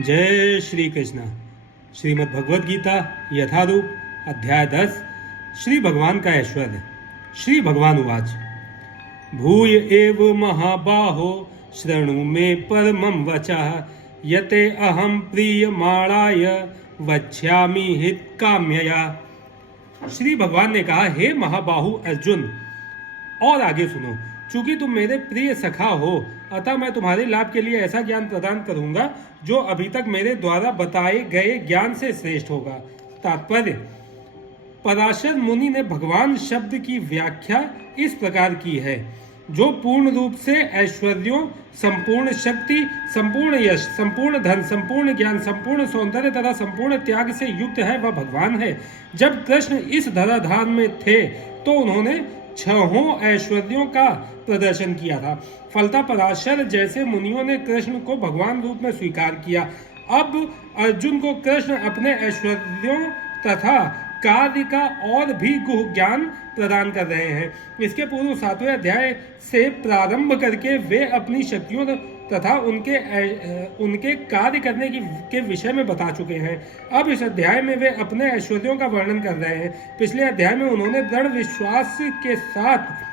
जय श्री कृष्ण। श्रीमद् भगवद गीता यथारूप अध्याय 10 श्री भगवान का ऐश्वर्य। श्री भगवान उवाच भूय एव महाबाहो शृणु मे परमं वचः यते अहं प्रीयमाणाय वक्ष्यामि हित काम्यया। श्री भगवान ने कहा, हे महाबाहु अर्जुन, और आगे सुनो। चूंकि तुम मेरे प्रिय सखा हो, अतः मैं तुम्हारे लाभ के लिए ऐसा ज्ञान प्रदान करूंगा जो अभी तक मेरे द्वारा बताए गए ज्ञान से श्रेष्ठ होगा। तात्पर्य, पराशर मुनि ने भगवान शब्द की व्याख्या इस प्रकार की है, जो पूर्ण रूप से ऐश्वर्यों, संपूर्ण शक्ति, संपूर्ण यश, संपूर्ण धन, संपूर्ण ज्ञान, संपूर्ण सौंदर्य तथा संपूर्ण त्याग से युक्त है, वह भगवान है। जब कृष्ण इस धराधार में थे तो उन्होंने छहों ऐश्वर्यों का प्रदर्शन किया था। फलता पराशर जैसे मुनियों ने कृष्ण को भगवान रूप में स्वीकार किया। अब अर्जुन को कृष्ण अपने ऐश्वर्यों तथा कार्य का और भी गुह ज्ञान प्रदान कर रहे हैं। इसके पूर्व 7वें अध्याय से प्रारंभ करके वे अपनी शक्तियों तथा उनके कार्य करने के विषय में बता चुके हैं। अब इस अध्याय में वे अपने ऐश्वर्यों का वर्णन कर रहे हैं। पिछले अध्याय में उन्होंने दृढ़ विश्वास के साथ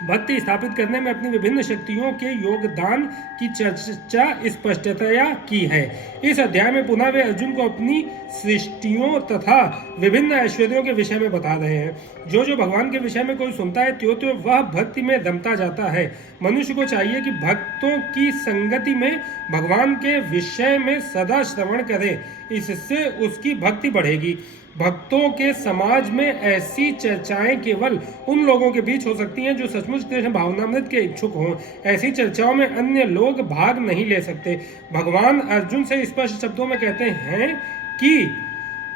भक्ति स्थापित करने में अपनी विभिन्न शक्तियों के योगदान की चर्चा स्पष्टतया की है। इस अध्याय में पुनः वे अर्जुन को अपनी सृष्टियों तथा विभिन्न ऐश्वर्यों के विषय में बता रहे हैं। जो भगवान के विषय में कोई सुनता है त्यों वह भक्ति में रमता जाता है। मनुष्य को चाहिए कि भक्तों की संगति में भगवान के विषय में सदा श्रवण करे, इससे उसकी भक्ति बढ़ेगी। भक्तों के समाज में ऐसी चर्चाएं केवल उन लोगों के बीच हो सकती हैं जो सचमुच कृष्ण भावनामृत के इच्छुक हों। ऐसी चर्चाओं में अन्य लोग भाग नहीं ले सकते। भगवान अर्जुन से स्पष्ट शब्दों में कहते हैं कि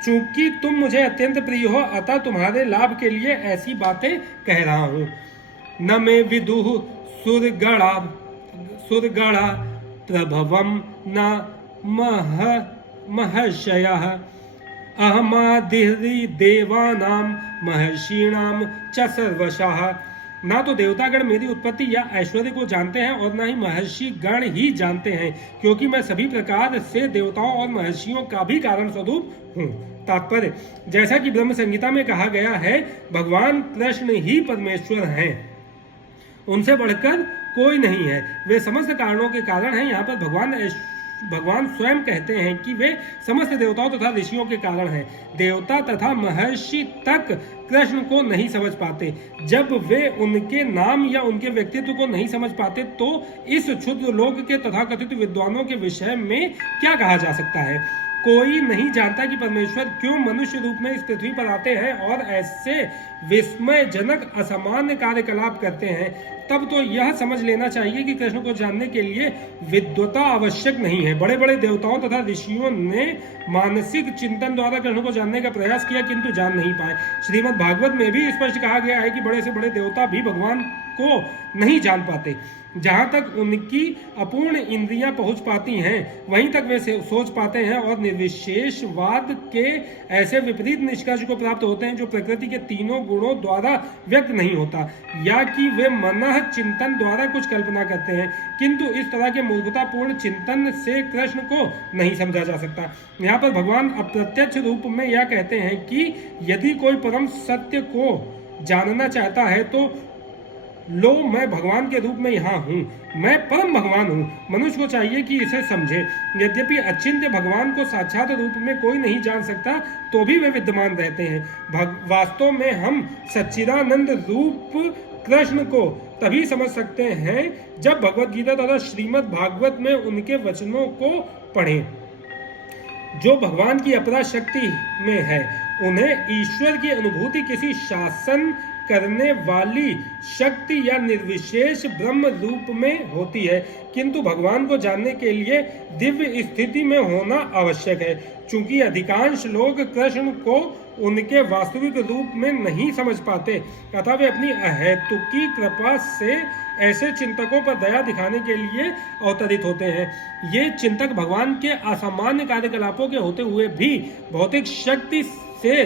चूंकि तुम मुझे अत्यंत प्रिय हो, अतः तुम्हारे लाभ के लिए ऐसी बातें कह रहा हूं। न मे विदुः सुरगणा प्रभवम न महर्षयः अहमादिहि देवानां महर्षिणां च सर्वशः। ना तो देवतागण मेरी उत्पत्ति या ऐश्वर्य को जानते हैं और ना ही महर्षि गण ही जानते हैं, क्योंकि मैं सभी प्रकार से देवताओं और महर्षियों का भी कारण स्वरूप हूँ। तात्पर्य, जैसा कि ब्रह्म संहिता में कहा गया है, भगवान कृष्ण ही परमेश्वर हैं, उनसे बढ़कर कोई नहीं है। वे समस्त कारणों के कारण हैं। यहाँ पर भगवान स्वयं कहते हैं कि वे समस्त देवताओं तथा ऋषियों के कारण हैं। देवता तथा महर्षि तक कृष्ण को नहीं समझ पाते। जब वे उनके नाम या उनके व्यक्तित्व को नहीं समझ पाते तो इस क्षुद्र लोक के तथाकथित विद्वानों के विषय में क्या कहा जा सकता है। कोई नहीं जानता कि परमेश्वर क्यों मनुष्य रूप में इस पृथ्वी पर आते हैं और ऐसे विस्मयजनक असामान्य कार्यकलाप करते हैं। तब तो यह समझ लेना चाहिए कि कृष्ण को जानने के लिए विद्वता आवश्यक नहीं है। बड़े बड़े देवताओं तथा ऋषियों ने मानसिक चिंतन द्वारा कृष्ण को जानने का प्रयास किया, किंतु जान नहीं पाए। श्रीमद् भागवत में भी स्पष्ट कहा गया है कि बड़े से बड़े देवता भी भगवान को नहीं जान पाते। जहां तक उनकी अपूर्ण इंद्रियां पहुंच पाती हैं, वहीं तक वे सोच पाते हैं और निर्विशेषवाद के ऐसे विपरीत निष्कर्ष को प्राप्त होते हैं जो प्रकृति के तीनों गुणों द्वारा व्यक्त नहीं होता, या कि वे मनः चिंतन द्वारा कुछ कल्पना करते हैं। किंतु इस तरह के मूर्खतापूर्ण चिंतन से कृष्ण को नहीं समझा जा सकता। यहाँ पर भगवान अप्रत्यक्ष रूप में यह कहते हैं कि यदि कोई परम सत्य को जानना चाहता है तो लो, मैं भगवान के रूप में यहाँ हूँ, मैं परम भगवान हूँ। मनुष्य को चाहिए कि इसे समझे। यद्यपि अचिंत्य भगवान को साक्षात रूप में कोई नहीं जान सकता, तो भी वे विद्यमान रहते हैं। वास्तव में हम सच्चिदानंद रूप कृष्ण को तभी समझ सकते हैं जब भगवद गीता तथा श्रीमद् भागवत में उनके वचनों को पढ़ें। जो भगवान की अपरा शक्ति में है, उन्हें ईश्वर की अनुभूति किसी शासन करने वाली शक्ति या निर्विशेष ब्रह्म रूप में होती है, किंतु भगवान को जानने के लिए दिव्य स्थिति में होना आवश्यक है। चूंकि अधिकांश लोग कृष्ण को उनके वास्तविक रूप में नहीं समझ पाते, अतः वे अपनी अहेतुकी कृपा से ऐसे चिंतकों पर दया दिखाने के लिए अवतरित होते हैं। ये चिंतक भगवान के असामान्य कार्यकलापों के होते हुए भी भौतिक शक्ति से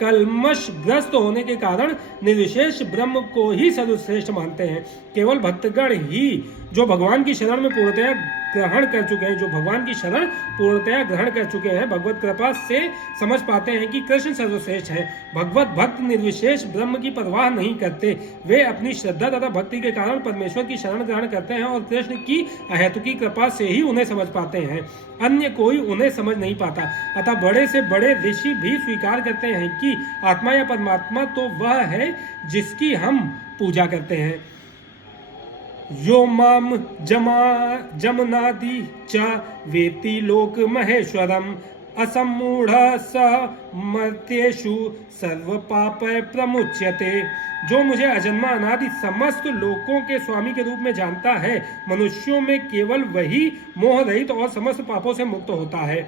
कलमशग्रस्त होने के कारण निर्विशेष ब्रह्म को ही सर्वश्रेष्ठ मानते हैं। केवल भक्तगण ही जो भगवान की शरण में पूर्णतया ग्रहण कर चुके हैं, जो भगवान की शरण पूर्णतया ग्रहण कर चुके हैं, भगवत कृपा से समझ पाते हैं कि कृष्ण सर्वश्रेष्ठ है। भगवत भक्त निर्विशेष ब्रह्म की परवाह नहीं करते, वे अपनी श्रद्धा तथा भक्ति के कारण परमेश्वर की शरण ग्रहण करते हैं और कृष्ण की अहेतुकी कृपा से ही उन्हें समझ पाते हैं, अन्य कोई उन्हें समझ नहीं पाता। अतः बड़े से बड़े ऋषि भी स्वीकार करते हैं कि आत्मा या परमात्मा तो वह है जिसकी हम पूजा करते हैं। यो माम जमनादि च वेति लोक महेश्वरम असमूढ़ स मर्त्येषु सर्व पाप प्रमुच्यते। जो मुझे अजन्मा अनादि समस्त लोकों के स्वामी के रूप में जानता है, मनुष्यों में केवल वही मोह रहित और समस्त पापों से मुक्त होता है।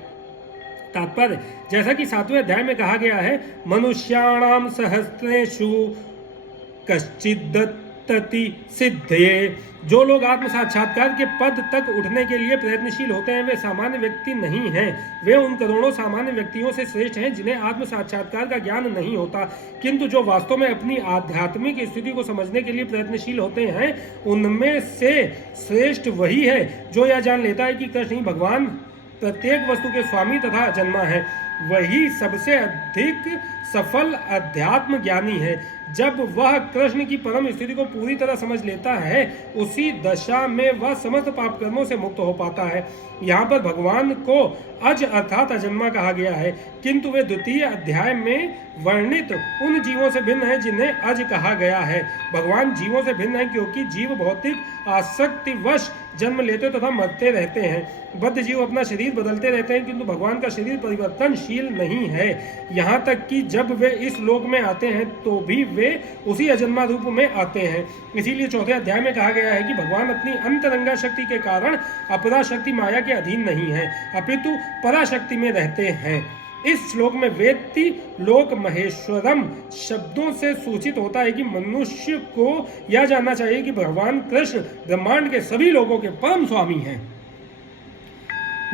तात्पर्य, जैसा कि 7वें अध्याय में कहा गया है, मनुष्याणाम सहस्रेषु कश्चिदत्तति सिद्धये। जो लोग आत्म साक्षात्कार के पद तक उठने के लिए प्रयत्नशील होते हैं, वे सामान्य व्यक्ति नहीं हैं। वे उन करोड़ों सामान्य व्यक्तियों से श्रेष्ठ हैं जिन्हें आत्म साक्षात्कार का ज्ञान नहीं होता, किंतु जो वास्तव में अपनी आध्यात्मिक स्थिति को समझने के लिए प्रयत्नशील होते हैं, उनमें से श्रेष्ठ वही है जो यह जान लेता है कि कृष्ण ही भगवान प्रत्येक वस्तु के स्वामी तथा अजन्मा है। वही सबसे अधिक सफल अध्यात्म ज्ञानी है। जब वह कृष्ण की परम स्थिति को पूरी तरह समझ लेता है, उसी दशा में वह समस्त पाप कर्मों से मुक्त हो पाता है। यहाँ पर भगवान को अज अर्थात अजन्मा कहा गया है, किंतु वे द्वितीय अध्याय में वर्णित उन जीवों से भिन्न है जिन्हें अज कहा गया है। भगवान जीवों से भिन्न है क्योंकि जीव भौतिक आसक्तिवश जन्म लेते तथा मरते रहते हैं। बद्ध जीव अपना शरीर बदलते रहते हैं, किंतु भगवान का शरीर परिवर्तनशील नहीं है। यहाँ तक कि जब वे इस लोक में आते हैं तो भी वे उसी अजन्मा रूप में आते हैं। इसीलिए 4वें अध्याय में कहा गया है कि भगवान अपनी अंतरंगा शक्ति के कारण अपरा शक्ति माया के अधीन नहीं है, अपितु पराशक्ति में रहते हैं। इस श्लोक में वेत्ति लोक महेश्वरम शब्दों से सूचित होता है कि मनुष्य को यह जानना चाहिए कि भगवान कृष्ण ब्रह्मांड के सभी लोगों के परम स्वामी हैं।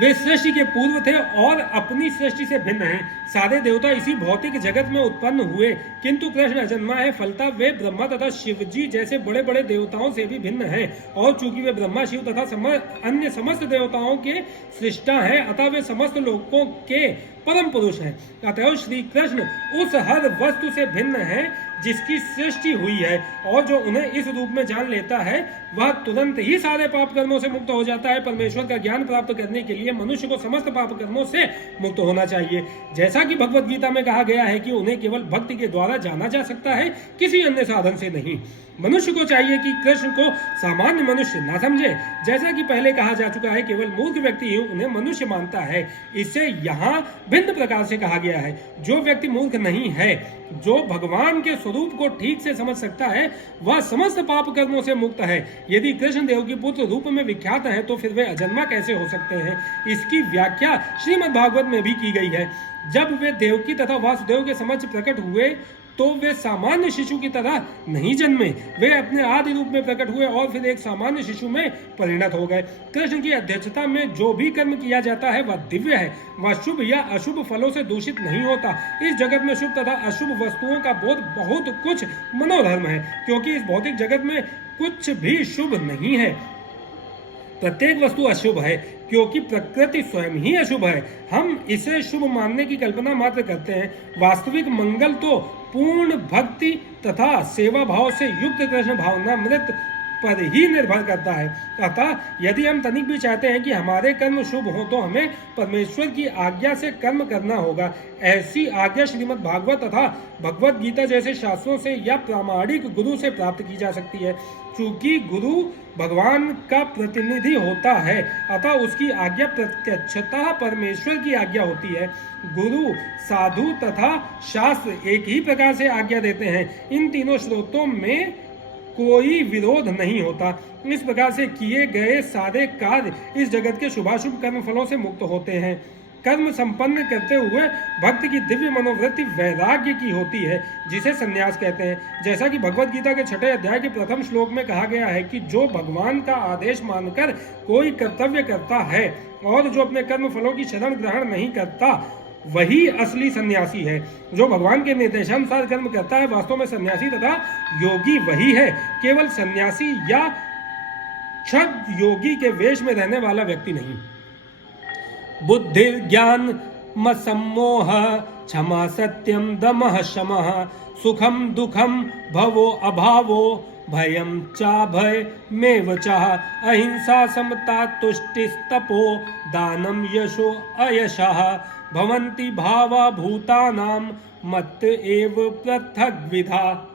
वे सृष्टि के पूर्व थे और अपनी सृष्टि से भिन्न हैं। सारे देवता इसी भौतिक जगत में उत्पन्न हुए, किंतु कृष्ण अजन्मा है, फलतः वे ब्रह्मा तथा शिव जी जैसे बड़े बड़े देवताओं से भी भिन्न हैं। और चूंकि वे ब्रह्मा, शिव तथा अन्य समस्त देवताओं के सृष्टा हैं, अतः वे समस्त लोकों के परम पुरुष हैं। अतः श्री कृष्ण उस हर वस्तु से भिन्न है जिसकी सृष्टि हुई है, और जो उन्हें इस रूप में जान लेता है, वह तुरंत ही सारे पाप कर्मों से मुक्त हो जाता है। परमेश्वर का ज्ञान प्राप्त करने के लिए मनुष्य को समस्त पाप कर्मों से मुक्त होना चाहिए। जैसा कि भगवत गीता में कहा गया है कि उन्हें केवल भक्ति के द्वारा जाना जा सकता है, किसी अन्य साधन से नहीं। मनुष्य को चाहिए कि कृष्ण को सामान्य मनुष्य ना समझे। जैसा कि पहले कहा जा चुका है, केवल मूर्ख व्यक्ति ही उन्हें मनुष्य मानता है। इसे यहाँ भिन्न प्रकार से कहा गया है। जो व्यक्ति मूर्ख नहीं है, जो भगवान के स्वरूप को ठीक से समझ सकता है, वह समस्त पाप कर्मों से मुक्त है। यदि कृष्ण देव की पुत्र रूप में विख्यात है, तो फिर वे अजन्मा कैसे हो सकते हैं? इसकी व्याख्या श्रीमद् भागवत में भी की गई है। जब वे देवकी तथा वासुदेव के समक्ष प्रकट हुए तो वे सामान्य शिशु की तरह नहीं जन्मे, वे अपने आदि रूप में प्रकट हुए और फिर एक सामान्य शिशु में परिणत हो गए। कृष्ण की अध्यक्षता में जो भी कर्म किया जाता है वह दिव्य है, वह शुभ या अशुभ फलों से दूषित नहीं होता। इस जगत में शुभ तथा अशुभ वस्तुओं का बोध बहुत कुछ मनोधर्म है, क्योंकि इस भौतिक जगत में कुछ भी शुभ नहीं है। प्रत्येक वस्तु अशुभ है क्योंकि प्रकृति स्वयं ही अशुभ है। हम इसे शुभ मानने की कल्पना मात्र करते हैं। वास्तविक मंगल तो पूर्ण भक्ति तथा सेवा भाव से युक्त कृष्ण भावनामृत पर ही निर्भर करता है। अतः यदि हम तनिक भी चाहते हैं कि हमारे कर्म शुभ हो, तो हमें परमेश्वर की आज्ञा से कर्म करना होगा। ऐसी आज्ञा श्रीमद् भागवत तथा भगवत गीता जैसे शास्त्रों से या प्रामाणिक गुरु से प्राप्त की जा सकती है। चूंकि गुरु भगवान का प्रतिनिधि होता है, अतः उसकी आज्ञा प्रत्यक्षतः परमेश्वर की आज्ञा होती है। गुरु, साधु तथा शास्त्र एक ही प्रकार से आज्ञा देते हैं। इन तीनों स्रोतों में कोई विरोध नहीं होता। इस प्रकार से किए गए सारे कार्य इस जगत के शुभाशुभ कर्म फलों से मुक्त होते हैं। कर्म संपन्न करते हुए भक्त की दिव्य मनोवृत्ति वैराग्य की होती है, जिसे संन्यास कहते हैं। जैसा कि भगवत गीता के 6 अध्याय के प्रथम श्लोक में कहा गया है कि जो भगवान का आदेश मानकर कोई कर्तव्य करता है और जो अपने कर्म फलों की शरण ग्रहण नहीं करता, वही असली सन्यासी है। जो भगवान के निर्देशानुसार कर्म करता है, वास्तव में सन्यासी तथा योगी वही है। केवल सन्यासी या क्षुद्र योगी के वेश में रहने वाला व्यक्ति नहीं। बुद्धि ज्ञान सम्मोह क्षमा सत्यम दमः शमः सुखम दुखम भवो अभावो भयम चाभय मेव चाह अहिंसा समता तुष्टिस्तपो दानम यशो अयशः भवन्ति भावा भूतानां मत एव पृथग् विधा।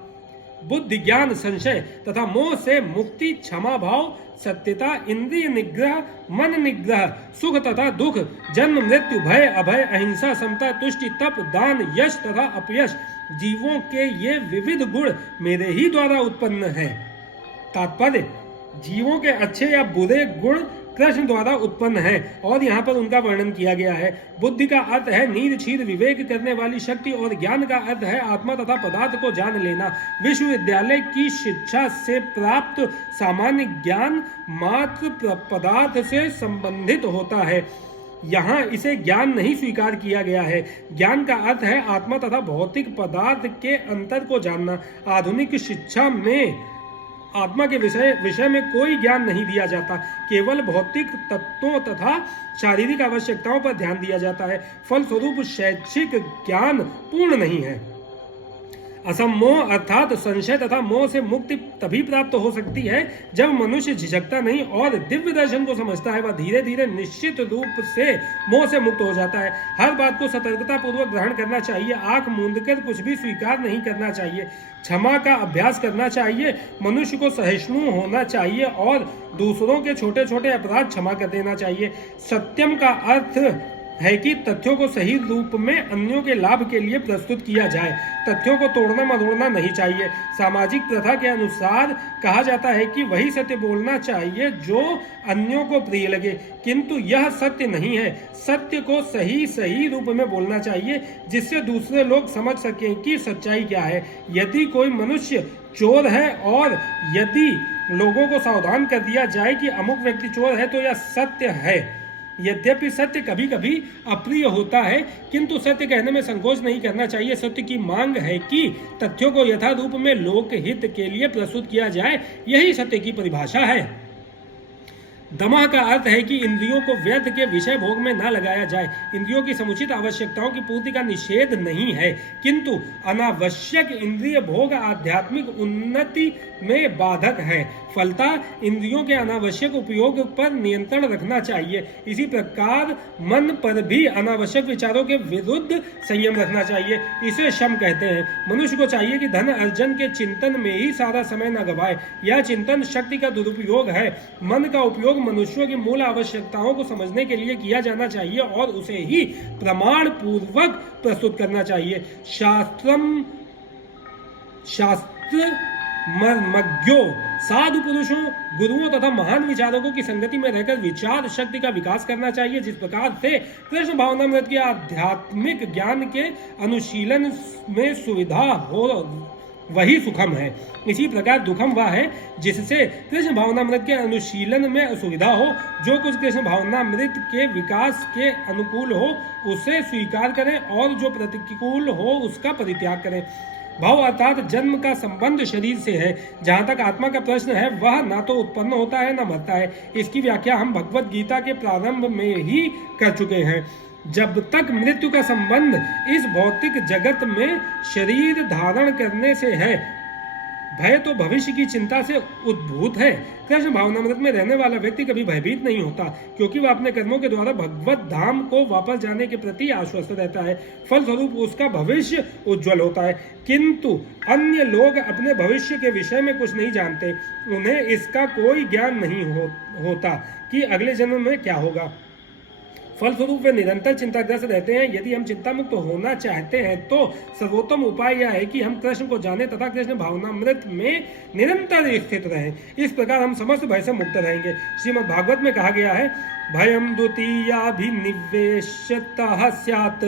बुद्धि ज्ञान संशय तथा मोह से मुक्ति, क्षमा भाव, सत्यता, इंद्रिय निग्रह, मन निग्रह, सुख तथा दुख, जन्म मृत्यु, भय अभय, अहिंसा, समता, तुष्टि, तप, दान, यश तथा अपयश, जीवों के ये विविध गुण मेरे ही द्वारा उत्पन्न है। तात्पर्य, जीवों के अच्छे या बुरे गुण कृष्ण द्वारा उत्पन्न है और यहाँ पर उनका वर्णन किया गया है। बुद्धि का अर्थ है नीर क्षीर विवेक करने वाली शक्ति और ज्ञान का अर्थ है आत्मा तथा पदार्थ को जान लेना। विश्वविद्यालय की शिक्षा से प्राप्त सामान्य ज्ञान मात्र पदार्थ से संबंधित होता है। यहाँ इसे ज्ञान नहीं स्वीकार किया गया है। ज्ञान का अर्थ है आत्मा तथा भौतिक पदार्थ के अंतर को जानना। आधुनिक शिक्षा में आत्मा के विषय में कोई ज्ञान नहीं दिया जाता, केवल भौतिक तत्वों तथा शारीरिक आवश्यकताओं पर ध्यान दिया जाता है। फलस्वरूप शैक्षिक ज्ञान पूर्ण नहीं है। असम्मोह अर्थात संशय तथा मोह से मुक्ति तभी प्राप्त हो सकती है जब मनुष्य झिझकता नहीं और दिव्य दर्शन को समझता है। वह धीरे धीरे निश्चित रूप से मोह से मुक्त हो जाता है। हर बात को सतर्कता पूर्वक ग्रहण करना चाहिए। आंख मूंदकर कुछ भी स्वीकार नहीं करना चाहिए। क्षमा का अभ्यास करना चाहिए। मनुष्य को सहिष्णु होना चाहिए और दूसरों के छोटे छोटे अपराध क्षमा कर देना चाहिए। सत्यम का अर्थ है कि तथ्यों को सही रूप में अन्यों के लाभ के लिए प्रस्तुत किया जाए। तथ्यों को तोड़ना मरोड़ना नहीं चाहिए। सामाजिक प्रथा के अनुसार कहा जाता है कि वही सत्य बोलना चाहिए जो अन्यों को प्रिय लगे, किंतु यह सत्य नहीं है। सत्य को सही रूप में बोलना चाहिए जिससे दूसरे लोग समझ सकें कि सच्चाई क्या है। यदि कोई मनुष्य चोर है और यदि लोगों को सावधान कर दिया जाए कि अमुक व्यक्ति चोर है तो यह सत्य है। यद्यपि सत्य कभी कभी अप्रिय होता है, किंतु सत्य कहने में संकोच नहीं करना चाहिए। सत्य की मांग है कि तथ्यों को यथारूप में लोकहित के लिए प्रस्तुत किया जाए। यही सत्य की परिभाषा है। दमः का अर्थ है कि इंद्रियों को व्यर्थ के विषय भोग में न लगाया जाए। इंद्रियों की समुचित आवश्यकताओं की पूर्ति का निषेध नहीं है, किंतु अनावश्यक इंद्रिय भोग आध्यात्मिक उन्नति में बाधक है। फलतः इंद्रियों के अनावश्यक उपयोग पर नियंत्रण रखना चाहिए। इसी प्रकार मन पर भी अनावश्यक विचारों के विरुद्ध संयम रखना चाहिए। इसे शम कहते हैं। मनुष्य को चाहिए कि धन अर्जन के चिंतन में ही सारा समय न गवाए। यह चिंतन शक्ति का दुरुपयोग है। मन का उपयोग मनुष्यों की मूल आवश्यकताओं को समझने के लिए किया जाना चाहिए और उसे ही प्रमाण पूर्वक प्रस्तुत करना चाहिए। शास्त्र मर्मज्ञों, साधु पुरुषों, गुरुओं तथा महान विचारकों की संगति में रहकर विचार शक्ति का विकास करना चाहिए। जिस प्रकार से कृष्ण भावनामृत के आध्यात्मिक ज्ञान के अनुशीलन में सुविधा हो वही सुखम है, इसी प्रकार दुखम वह है जिससे कृष्ण भावनामृत के अनुशीलन में असुविधा हो। जो कुछ कृष्ण भावनामृत के विकास के अनुकूल हो उसे स्वीकार करें और जो प्रतिकूल हो उसका परित्याग करें। भाव अर्थात जन्म का संबंध शरीर से है। जहाँ तक आत्मा का प्रश्न है वह ना तो उत्पन्न होता है न मरता है। इसकी व्याख्या हम भगवत गीता के प्रारंभ में ही कर चुके हैं। जब तक मृत्यु का संबंध इस भौतिक जगत में शरीर धारण करने से है, भय तो भविष्य की चिंता से उद्भूत है। कृष्ण भावनामृत में रहने वाला व्यक्ति कभी भयभीत नहीं होता, क्योंकि वह अपने कर्मों के द्वारा भगवत धाम को वापस जाने के प्रति आश्वस्त रहता है। फलस्वरूप उसका भविष्य उज्जवल होता है। किंतु अन्य लोग अपने भविष्य के विषय में कुछ नहीं जानते। उन्हें इसका कोई ज्ञान नहीं होता कि अगले जन्म में क्या होगा। फलस्वरूप वे निरंतर चिंताग्रस्त रहते हैं। यदि हम चिंता मुक्त होना चाहते हैं तो सर्वोत्तम उपाय यह है कि हम कृष्ण को जाने तथा कृष्ण भावनामृत में निरंतर स्थित रहें। इस प्रकार हम समस्त भय से मुक्त रहेंगे। श्रीमद् भागवत में कहा गया है, भयम द्वितीयाभिनिवेशतः स्यात्।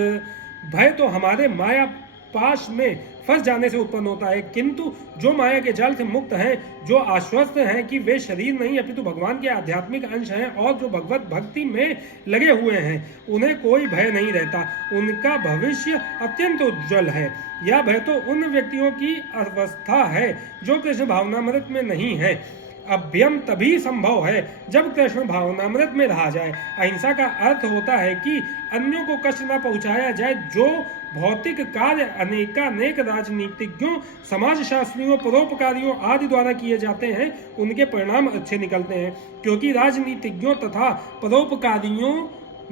भय तो हमारे माया पाश में फंस जाने से उत्पन्न होता है, किंतु जो माया के जाल से मुक्त हैं, जो आश्वस्त हैं कि वे शरीर नहीं अपितु भगवान के आध्यात्मिक अंश हैं और जो भगवत भक्ति में लगे हुए हैं, उन्हें कोई भय नहीं रहता। उनका भविष्य अत्यंत उज्जवल है। यह भय तो उन व्यक्तियों की अवस्था है जो कृष्ण भावनामृत में नहीं है। अभ्यम तभी संभव है जब कृष्ण भावनामृत में रहा जाए। अहिंसा का अर्थ होता है कि अन्यों को कष्ट न पहुंचाया जाए। जो भौतिक कार्य अनेकानेक राजनीतिज्ञों, समाजशास्त्रियों, परोपकारियों आदि द्वारा किए जाते हैं, उनके परिणाम अच्छे निकलते हैं, क्योंकि राजनीतिज्ञों तथा परोपकारियों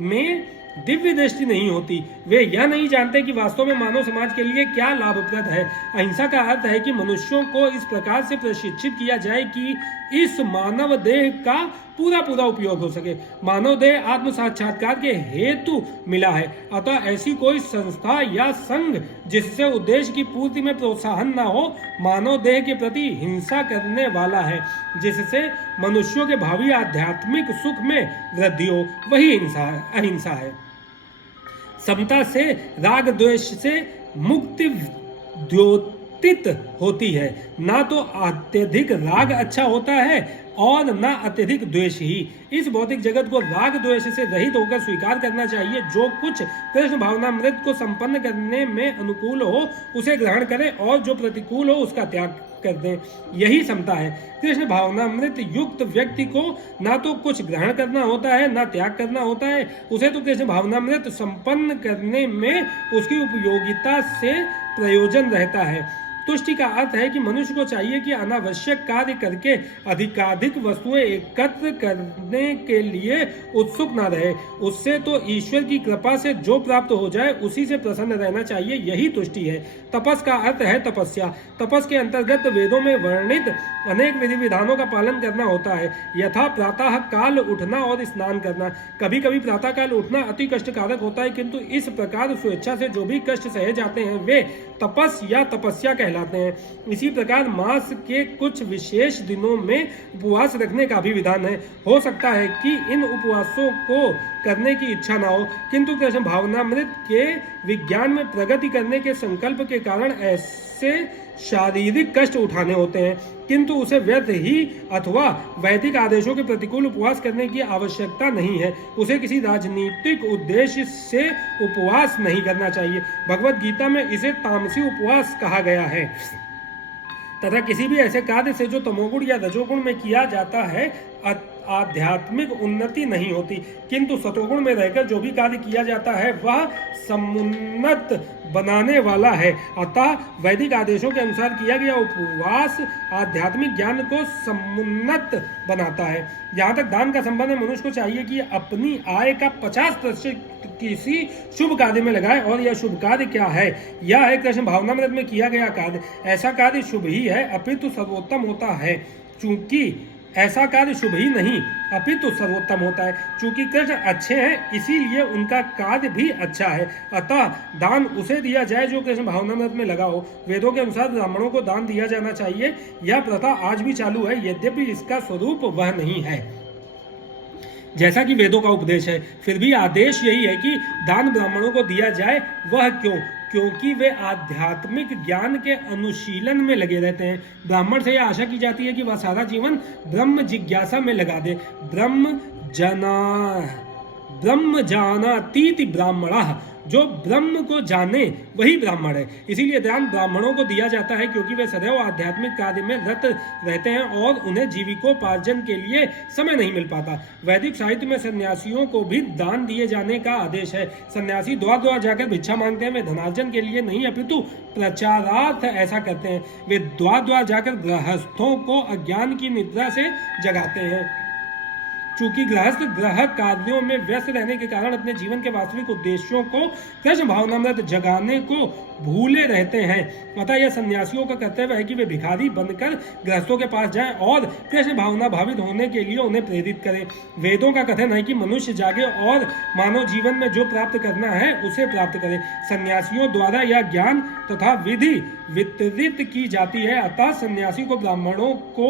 में दिव्य दृष्टि नहीं होती। वे यह नहीं जानते कि वास्तव में मानव समाज के लिए क्या लाभप्रद है। अहिंसा का अर्थ है कि मनुष्यों को इस प्रकार से प्रशिक्षित किया जाए कि इस मानव देह का पूरा पूरा उपयोग हो सके। मानव देह आत्म साक्षात्कार के हेतु मिला है, अतः ऐसी कोई संस्था या संघ जिससे उद्देश्य की पूर्ति में प्रोत्साहन न हो, मानव देह के प्रति हिंसा करने वाला है, जिससे मनुष्यों के भावी आध्यात्मिक सुख में वृद्धि हो, वही अहिंसा है। समता से, राग द्वेष से मुक्ति द्योतित होती है। ना तो अत्यधिक राग अच्छा होता है और ना अत्यधिक द्वेष ही। इस भौतिक जगत को राग द्वेष से रहित होकर स्वीकार करना चाहिए। जो कुछ कृष्ण भावनामृत को संपन्न करने में अनुकूल हो उसे ग्रहण करें और जो प्रतिकूल हो उसका त्याग कर दें। यही समता है। कृष्ण भावनामृत युक्त व्यक्ति को ना तो कुछ ग्रहण करना होता है ना त्याग करना होता है। उसे तो कृष्ण भावनामृत संपन्न करने में उसकी उपयोगिता से प्रयोजन रहता है। तुष्टि का अर्थ है कि मनुष्य को चाहिए कि अनावश्यक कार्य करके अधिकाधिक वस्तुएं एकत्र करने के लिए उत्सुक न रहे। उससे तो ईश्वर की कृपा से जो प्राप्त हो जाए उसी से प्रसन्न रहना चाहिए। यही तुष्टि है। तपस का अर्थ है तपस्या। तपस के अंतर्गत वेदों में वर्णित अनेक विधि विधानों का पालन करना होता है, यथा प्रातः काल उठना और स्नान करना। कभी कभी प्रातः काल उठना अति कष्टकारक होता है, किंतु इस प्रकार स्वेच्छा से जो भी कष्ट सहे जाते हैं वे तपस या तपस्या कहलाते हैं। इसी प्रकार मास के कुछ विशेष दिनों में उपवास रखने का भी विधान है। हो सकता है कि इन उपवासों को करने की इच्छा ना हो, किंतु कृष्ण भावनामृत के विज्ञान में प्रगति करने के संकल्प के कारण ऐसे शारीरिक कष्ट उठाने होते हैं, किंतु उसे व्यर्थ ही अथवा वैदिक आदेशों के प्रतिकूल उपवास करने की आवश्यकता नहीं है। उसे किसी राजनीतिक उद्देश्य से उपवास नहीं करना चाहिए। भगवत गीता में इसे तामसी उपवास कहा गया है। तथा किसी भी ऐसे कार्य से जो तमोगुण या रजोगुण में किया जाता है आध्यात्मिक उन्नति नहीं होती, किंतु सतोगुण में रहकर जो भी कार्य किया जाता है वह समुन्नत बनाने वाला है। अतः वैदिक आदेशों के अनुसार किया गया उपवास आध्यात्मिक ज्ञान को समुन्नत बनाता है। जहाँ तक दान का संबंध है, मनुष्य को चाहिए कि अपनी आय का 50% किसी शुभ कार्य में लगाए। और यह शुभ कार्य क्या है? यह है कृष्ण भावनामृत में किया गया कार्य। ऐसा कार्य शुभ ही है अपितु सर्वोत्तम होता है। चूंकि ऐसा कार्य शुभ ही नहीं अपितु सर्वोत्तम होता है। चूंकि कृष्ण अच्छे हैं इसीलिए उनका कार्य भी अच्छा है। अतः दान उसे दिया जाए जो कृष्ण भावनामृत में लगा हो। वेदों के अनुसार ब्राह्मणों को दान दिया जाना चाहिए। यह प्रथा आज भी चालू है, यद्यपि इसका स्वरूप वह नहीं है जैसा कि वेदों का उपदेश है। फिर भी आदेश यही है कि दान ब्राह्मणों को दिया जाए। वह क्यों? क्योंकि वे आध्यात्मिक ज्ञान के अनुशीलन में लगे रहते हैं। ब्राह्मण से यह आशा की जाती है कि वह सारा जीवन ब्रह्म जिज्ञासा में लगा दे। ब्रह्म जानातीति ब्राह्मणः, जो ब्रह्म को जाने वही ब्राह्मण है। इसीलिए दान ब्राह्मणों को दिया जाता है, क्योंकि वे सदैव आध्यात्मिक कार्य में रत रहते हैं और उन्हें जीविकोपार्जन के लिए समय नहीं मिल पाता। वैदिक साहित्य में सन्यासियों को भी दान दिए जाने का आदेश है। सन्यासी द्वार द्वार जाकर भिक्षा मांगते हैं। वे धनार्जन के लिए नहीं अपितु प्रचारार्थ ऐसा करते हैं। वे द्वार द्वार जाकर गृहस्थों को अज्ञान की निद्रा से जगाते हैं। चूंकि गृहस्थ ग्रह कार्यों में व्यस्त रहने के कारण अपने जीवन के वास्तविक उद्देश्यों को कृष्ण भावनामृत जगाने को भूले रहते हैं। अतः यह सन्यासियों का कर्तव्य है कि वे भिखारी बनकर गृहस्थों के पास जाएं और कृष्ण भावना भावित होने के लिए उन्हें प्रेरित करें। वेदों का कथन है कि मनुष्य जागे और मानव जीवन में जो प्राप्त करना है उसे प्राप्त करे। सन्यासियों द्वारा यह ज्ञान तथा विधि वितरित की जाती है। अतः सन्यासी को ब्राह्मणों को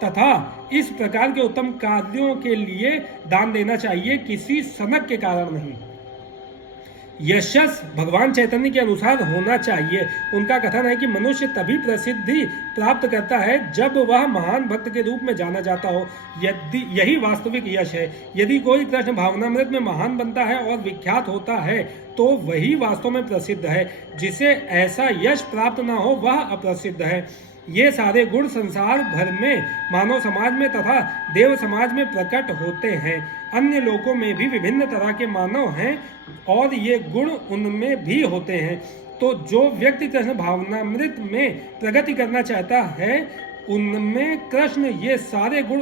तथा इस प्रकार के उत्तम कार्यों के लिए दान देना चाहिए, किसी सनक के कारण नहीं। यशस भगवान चैतन्य के अनुसार होना चाहिए। उनका कथन है कि मनुष्य तभी प्रसिद्धि प्राप्त करता है जब वह महान भक्त के रूप में जाना जाता हो। यही वास्तविक यश है। यदि कोई कृष्ण भावनामृत में महान बनता है और विख्यात होता है तो वही वास्तव में प्रसिद्ध है। जिसे ऐसा यश प्राप्त न हो वह अप्रसिद्ध है। ये सारे गुण संसार भर में मानव समाज में तथा देव समाज में प्रकट होते हैं। अन्य लोकों में भी विभिन्न तरह के मानव हैं और ये गुण उनमें भी होते हैं। तो जो व्यक्ति कृष्ण भावनामृत में प्रगति करना चाहता है उनमें कृष्ण ये सारे गुण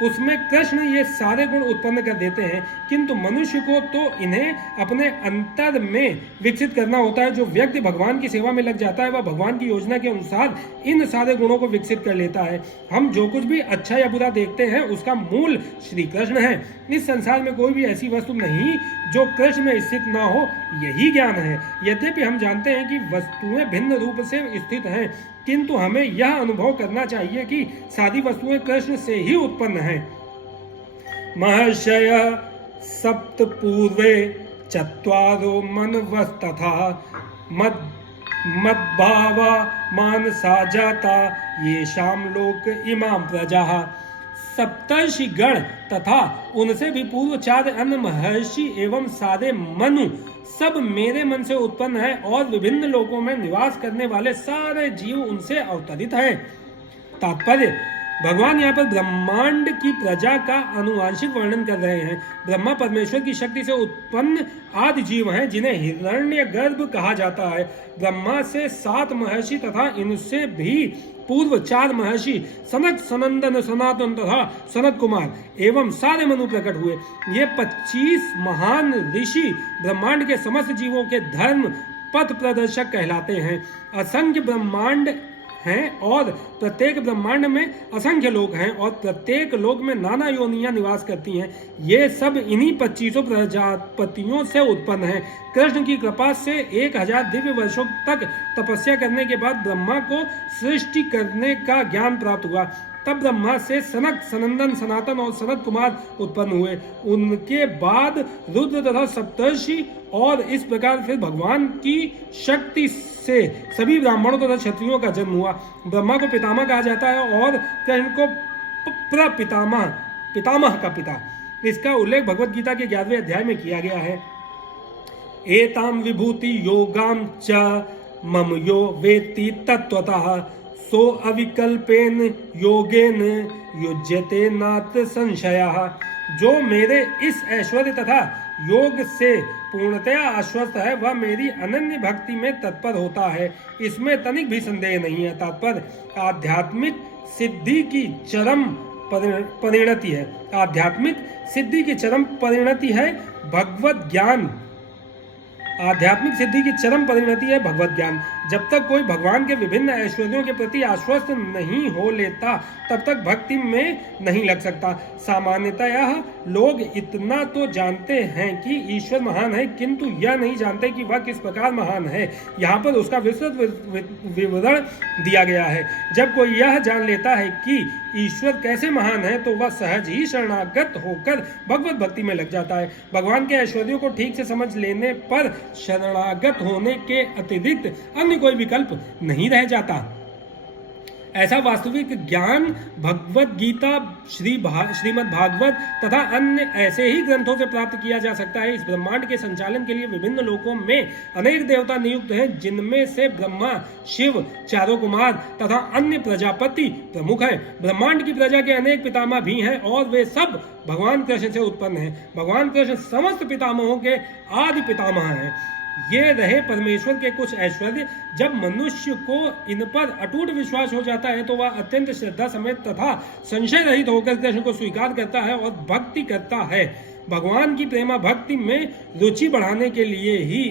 उसमें कृष्ण ये सारे गुण उत्पन्न कर देते हैं। किंतु मनुष्य को तो इन्हें अपने अंतर में विकसित करना होता है। जो व्यक्ति भगवान की सेवा में लग जाता है वह भगवान की योजना के अनुसार इन सारे गुणों को विकसित कर लेता है। हम जो कुछ भी अच्छा या बुरा देखते हैं उसका मूल श्री कृष्ण है। इस संसार में कोई भी ऐसी वस्तु नहीं जो कृष्ण में स्थित ना हो, यही ज्ञान है। यद्यपि हम जानते हैं कि वस्तुएं भिन्न रूप से स्थित हैं, किंतु हमें यह अनुभव करना चाहिए कि सारी वस्तुएं कृष्ण से ही उत्पन्न हैं। महर्षय सप्त पूर्वे चत्वारो मनवस्तथा मद्भावा मानसा जाता ये शाम लोक इमाम प्रजा। सप्तर्षि गण तथा उनसे भी पूर्व 4 अन्य महर्षि एवं सारे मनु सब मेरे मन से उत्पन्न है और विभिन्न लोकों में निवास करने वाले सारे जीव उनसे अवतरित हैं। तात्पर्य, भगवान यहाँ पर ब्रह्मांड की प्रजा का आनुवांशिक वर्णन कर रहे हैं। ब्रह्मा परमेश्वर की शक्ति से उत्पन्न आदि जीव हैं जिन्हें हिरण्यगर्भ कहा जाता है। ब्रह्मा से 7 महर्षि तथा इनसे भी पूर्व 4 महर्षि सनक, सनंदन, सनातन तथा सनत कुमार एवं सारे मनु प्रकट हुए। ये 25 महान ऋषि ब्रह्मांड के समस्त जीवों के धर्म पथ प्रदर्शक कहलाते हैं। असंख्य ब्रह्मांड हैं और प्रत्येक ब्रह्मांड में असंख्य लोक हैं और प्रत्येक लोक में नाना योनियां निवास करती हैं। ये सब इन्हीं 25 प्रजापतियों से उत्पन्न हैं। कृष्ण की कृपा से 1000 दिव्य वर्षों तक तपस्या करने के बाद ब्रह्मा को सृष्टि करने का ज्ञान प्राप्त हुआ। तब ब्रह्मा से सनक, सनंदन, सनातन और सनत कुमार उत्पन्न हुए। उनके बाद रुद्र तथा सप्तर्षि और इस प्रकार फिर भगवान की शक्ति से सभी ब्राह्मणों तथा क्षत्रियों का जन्म हुआ। ब्रह्मा को पितामह कहा जाता है और कृष्ण को प्रपितामह, पितामह का पिता। इसका उल्लेख भगवत गीता के 11वें अध्याय में किया गया है। एताम विभूति योगाम च मम यो वेत्ति तत्वतः सो अविकल्पेन योगेन युज्यते नात्र संशयः। जो मेरे इस ऐश्वर्य तथा योग से पूर्णतया आश्वस्त है वह मेरी अनन्य भक्ति में तत्पर होता है, इसमें तनिक भी संदेह नहीं है। तात्पर्य, आध्यात्मिक सिद्धि की चरम परिणति है। आध्यात्मिक सिद्धि की चरम परिणति है भगवत ज्ञान। आध्यात्मिक सिद्धि की चरम परिणति है भगवत ज्ञान। जब तक कोई भगवान के विभिन्न ऐश्वर्यों के प्रति आश्वस्त नहीं हो लेता तब तक भक्ति में नहीं लग सकता। सामान्यतः लोग इतना तो जानते हैं कि ईश्वर महान है, किंतु यह नहीं जानते कि वह किस प्रकार महान है। यहाँ पर उसका विस्तृत विवरण दिया गया है। जब कोई यह जान लेता है कि ईश्वर कैसे महान है तो वह सहज ही शरणागत होकर भगवत भक्ति में लग जाता है। भगवान के ऐश्वर्यों को ठीक से समझ लेने पर शरणागत होने के अतिरिक्त अन्य कोई विकल्प नहीं रह जाता। ऐसा वास्तविक ज्ञान भगवत गीता, श्रीमद् भागवत तथा अन्य ऐसे ही ग्रंथों से प्राप्त किया जा सकता है। इस ब्रह्मांड के संचालन के लिए विभिन्न लोकों में अनेक देवता नियुक्त हैं, जिनमें से ब्रह्मा, शिव, चारों कुमार तथा अन्य प्रजापति प्रमुख हैं। ब्रह्मांड की प्रजा के अनेक पितामह भी हैं और वे सब भगवान कृष्ण से उत्पन्न हैं। भगवान कृष्ण समस्त पितामहों के आदि पितामह हैं। ये रहे परमेश्वर के कुछ ऐश्वर्य। जब मनुष्य को इन पर अटूट विश्वास हो जाता है तो वह अत्यंत श्रद्धा समेत तथा संशय रहित होकर कृष्ण को स्वीकार करता है और भक्ति करता है। भगवान की प्रेमा भक्ति में रुचि बढ़ाने के लिए ही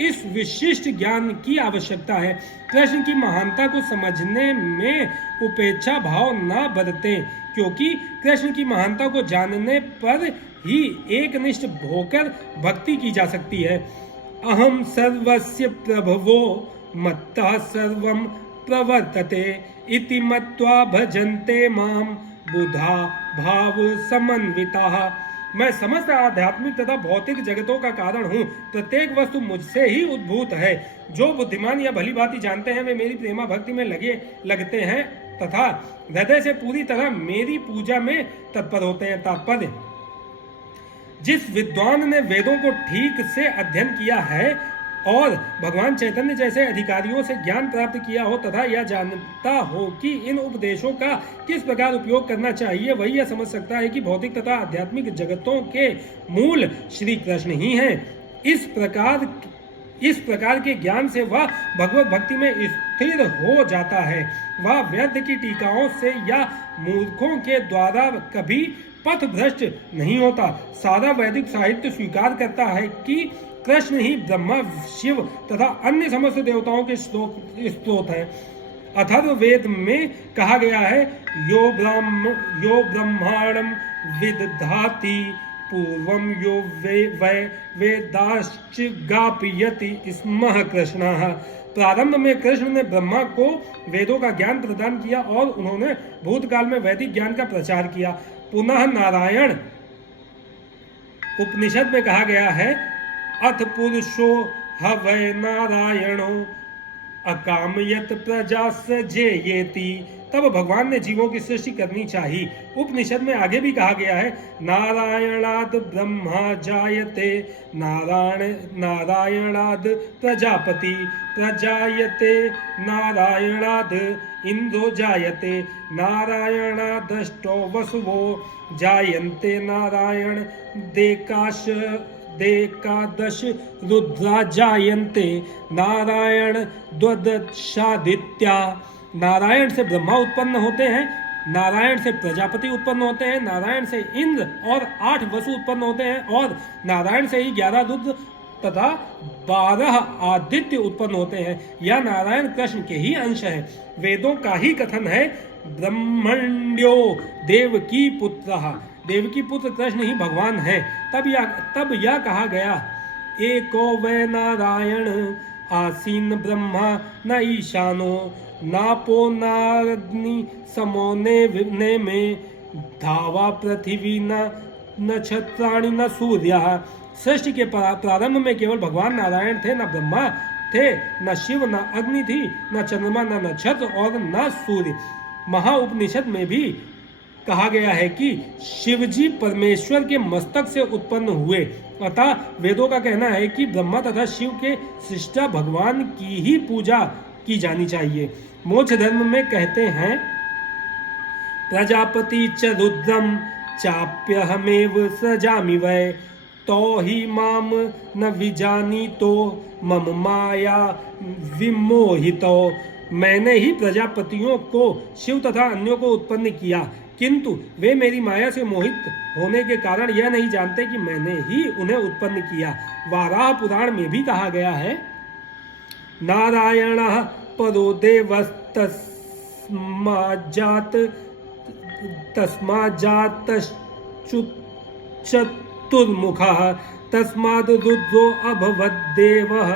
इस विशिष्ट ज्ञान की आवश्यकता है। कृष्ण की महानता को समझने में उपेक्षा भाव न बरतें, क्योंकि कृष्ण की महानता को जानने पर ही एकनिष्ठ होकर भक्ति की जा सकती है। अहम सर्वस्य प्रभवो मत्तः सर्वं प्रवर्तते इति मत्वा भजन्ते मां बुधा भाव समन्विताः। मैं समस्त आध्यात्मिक तथा भौतिक जगतों का कारण हूँ। प्रत्येक वस्तु मुझसे ही उद्भूत है। जो बुद्धिमान या भली भांति जानते हैं वे मेरी प्रेमा भक्ति में लगते हैं तथा हृदय से पूरी तरह मेरी पूजा में तत्पर होते हैं। तात्पर्य, जिस विद्वान ने वेदों को ठीक से अध्ययन किया है और भगवान चैतन्य जैसे अधिकारियों से ज्ञान प्राप्त किया हो तथा यह जानता हो कि इन उपदेशों का किस प्रकार उपयोग करना चाहिए, वही यह समझ सकता है कि भौतिक तथा आध्यात्मिक जगतों के मूल श्री कृष्ण ही हैं। इस प्रकार के ज्ञान से वह भगवत भक्ति में स्थिर हो जाता है। वह व्यर्थ की टीकाओं से या मूर्खों के द्वारा कभी पथ भ्रष्ट नहीं होता। सारा वैदिक साहित्य स्वीकार करता है कि कृष्ण ही ब्रह्मा, शिव तथा अन्य समस्त देवताओं के स्रोत हैं। अथर्ववेद में कहा गया है, यो ब्रह्मांडम विदधाति पूर्वम यो वेदाश्च गापयति स्मः कृष्णः। प्रारंभ में कृष्ण ने ब्रह्मा को वेदों का ज्ञान प्रदान किया और उन्होंने भूतकाल में वैदिक ज्ञान का प्रचार किया। पुनः नारायण उपनिषद में कहा गया है, अथ पुरुषो ह वै नारायणो अकामयत प्रजा सजेयेति। तब भगवान ने जीवों की सृष्टि करनी चाहिए। उपनिषद में आगे भी कहा गया है, नारायणाद ब्रह्मा जायते नारायणाद प्रजापति प्रजायते नारायणाद इंद्रो जायते नारायणादष्टो वसुवो जायन्ते नारायण देकादश रुद्रा जायन्ते नारायण द्वादशादित्या। नारायण से ब्रह्मा उत्पन्न होते हैं, नारायण से प्रजापति उत्पन्न होते हैं, नारायण से इंद्र और 8 वसु उत्पन्न होते हैं और नारायण से ही 11 रुद्र तथा 12 आदित्य उत्पन्न होते हैं। यह नारायण कृष्ण के ही अंश है। वेदों का ही कथन है, ब्रह्मण्यो देवकी पुत्रः। देवकी पुत्र कृष्ण ही भगवान है। तब यह कहा गया, एको वै नारायण आसीन ब्रह्मा न ईशानो नापो नाग्नि समो ने में धावा पृथ्वी न नक्षत्राणि न सूर्य। सृष्टि के प्रारंभ में केवल भगवान नारायण थे, न ब्रह्मा थे, न शिव, न अग्नि थी, न चंद्रमा, न नक्षत्र और न सूर्य। महाउपनिषद में भी कहा गया है कि शिवजी परमेश्वर के मस्तक से उत्पन्न हुए। अतः वेदों का कहना है कि ब्रह्मा तथा शिव के सृष्टा भगवान की ही पूजा की जानी चाहिए। मोक्ष धर्म में कहते हैं, प्रजापति च रुद्रम चाप्यहमेव सजामि वै तो ही माम न विजानीतो मम माया विमोहितो। मैंने ही प्रजापतियों को, शिव तथा अन्यों को उत्पन्न किया, किंतु वे मेरी माया से मोहित होने के कारण यह नहीं जानते कि मैंने ही उन्हें उत्पन्न किया। वाराह पुराण में भी कहा गया है, नारायणः परो तस्माज्जातश्चतुर्मुखः तस्माद् रुद्रो अभवद्देवः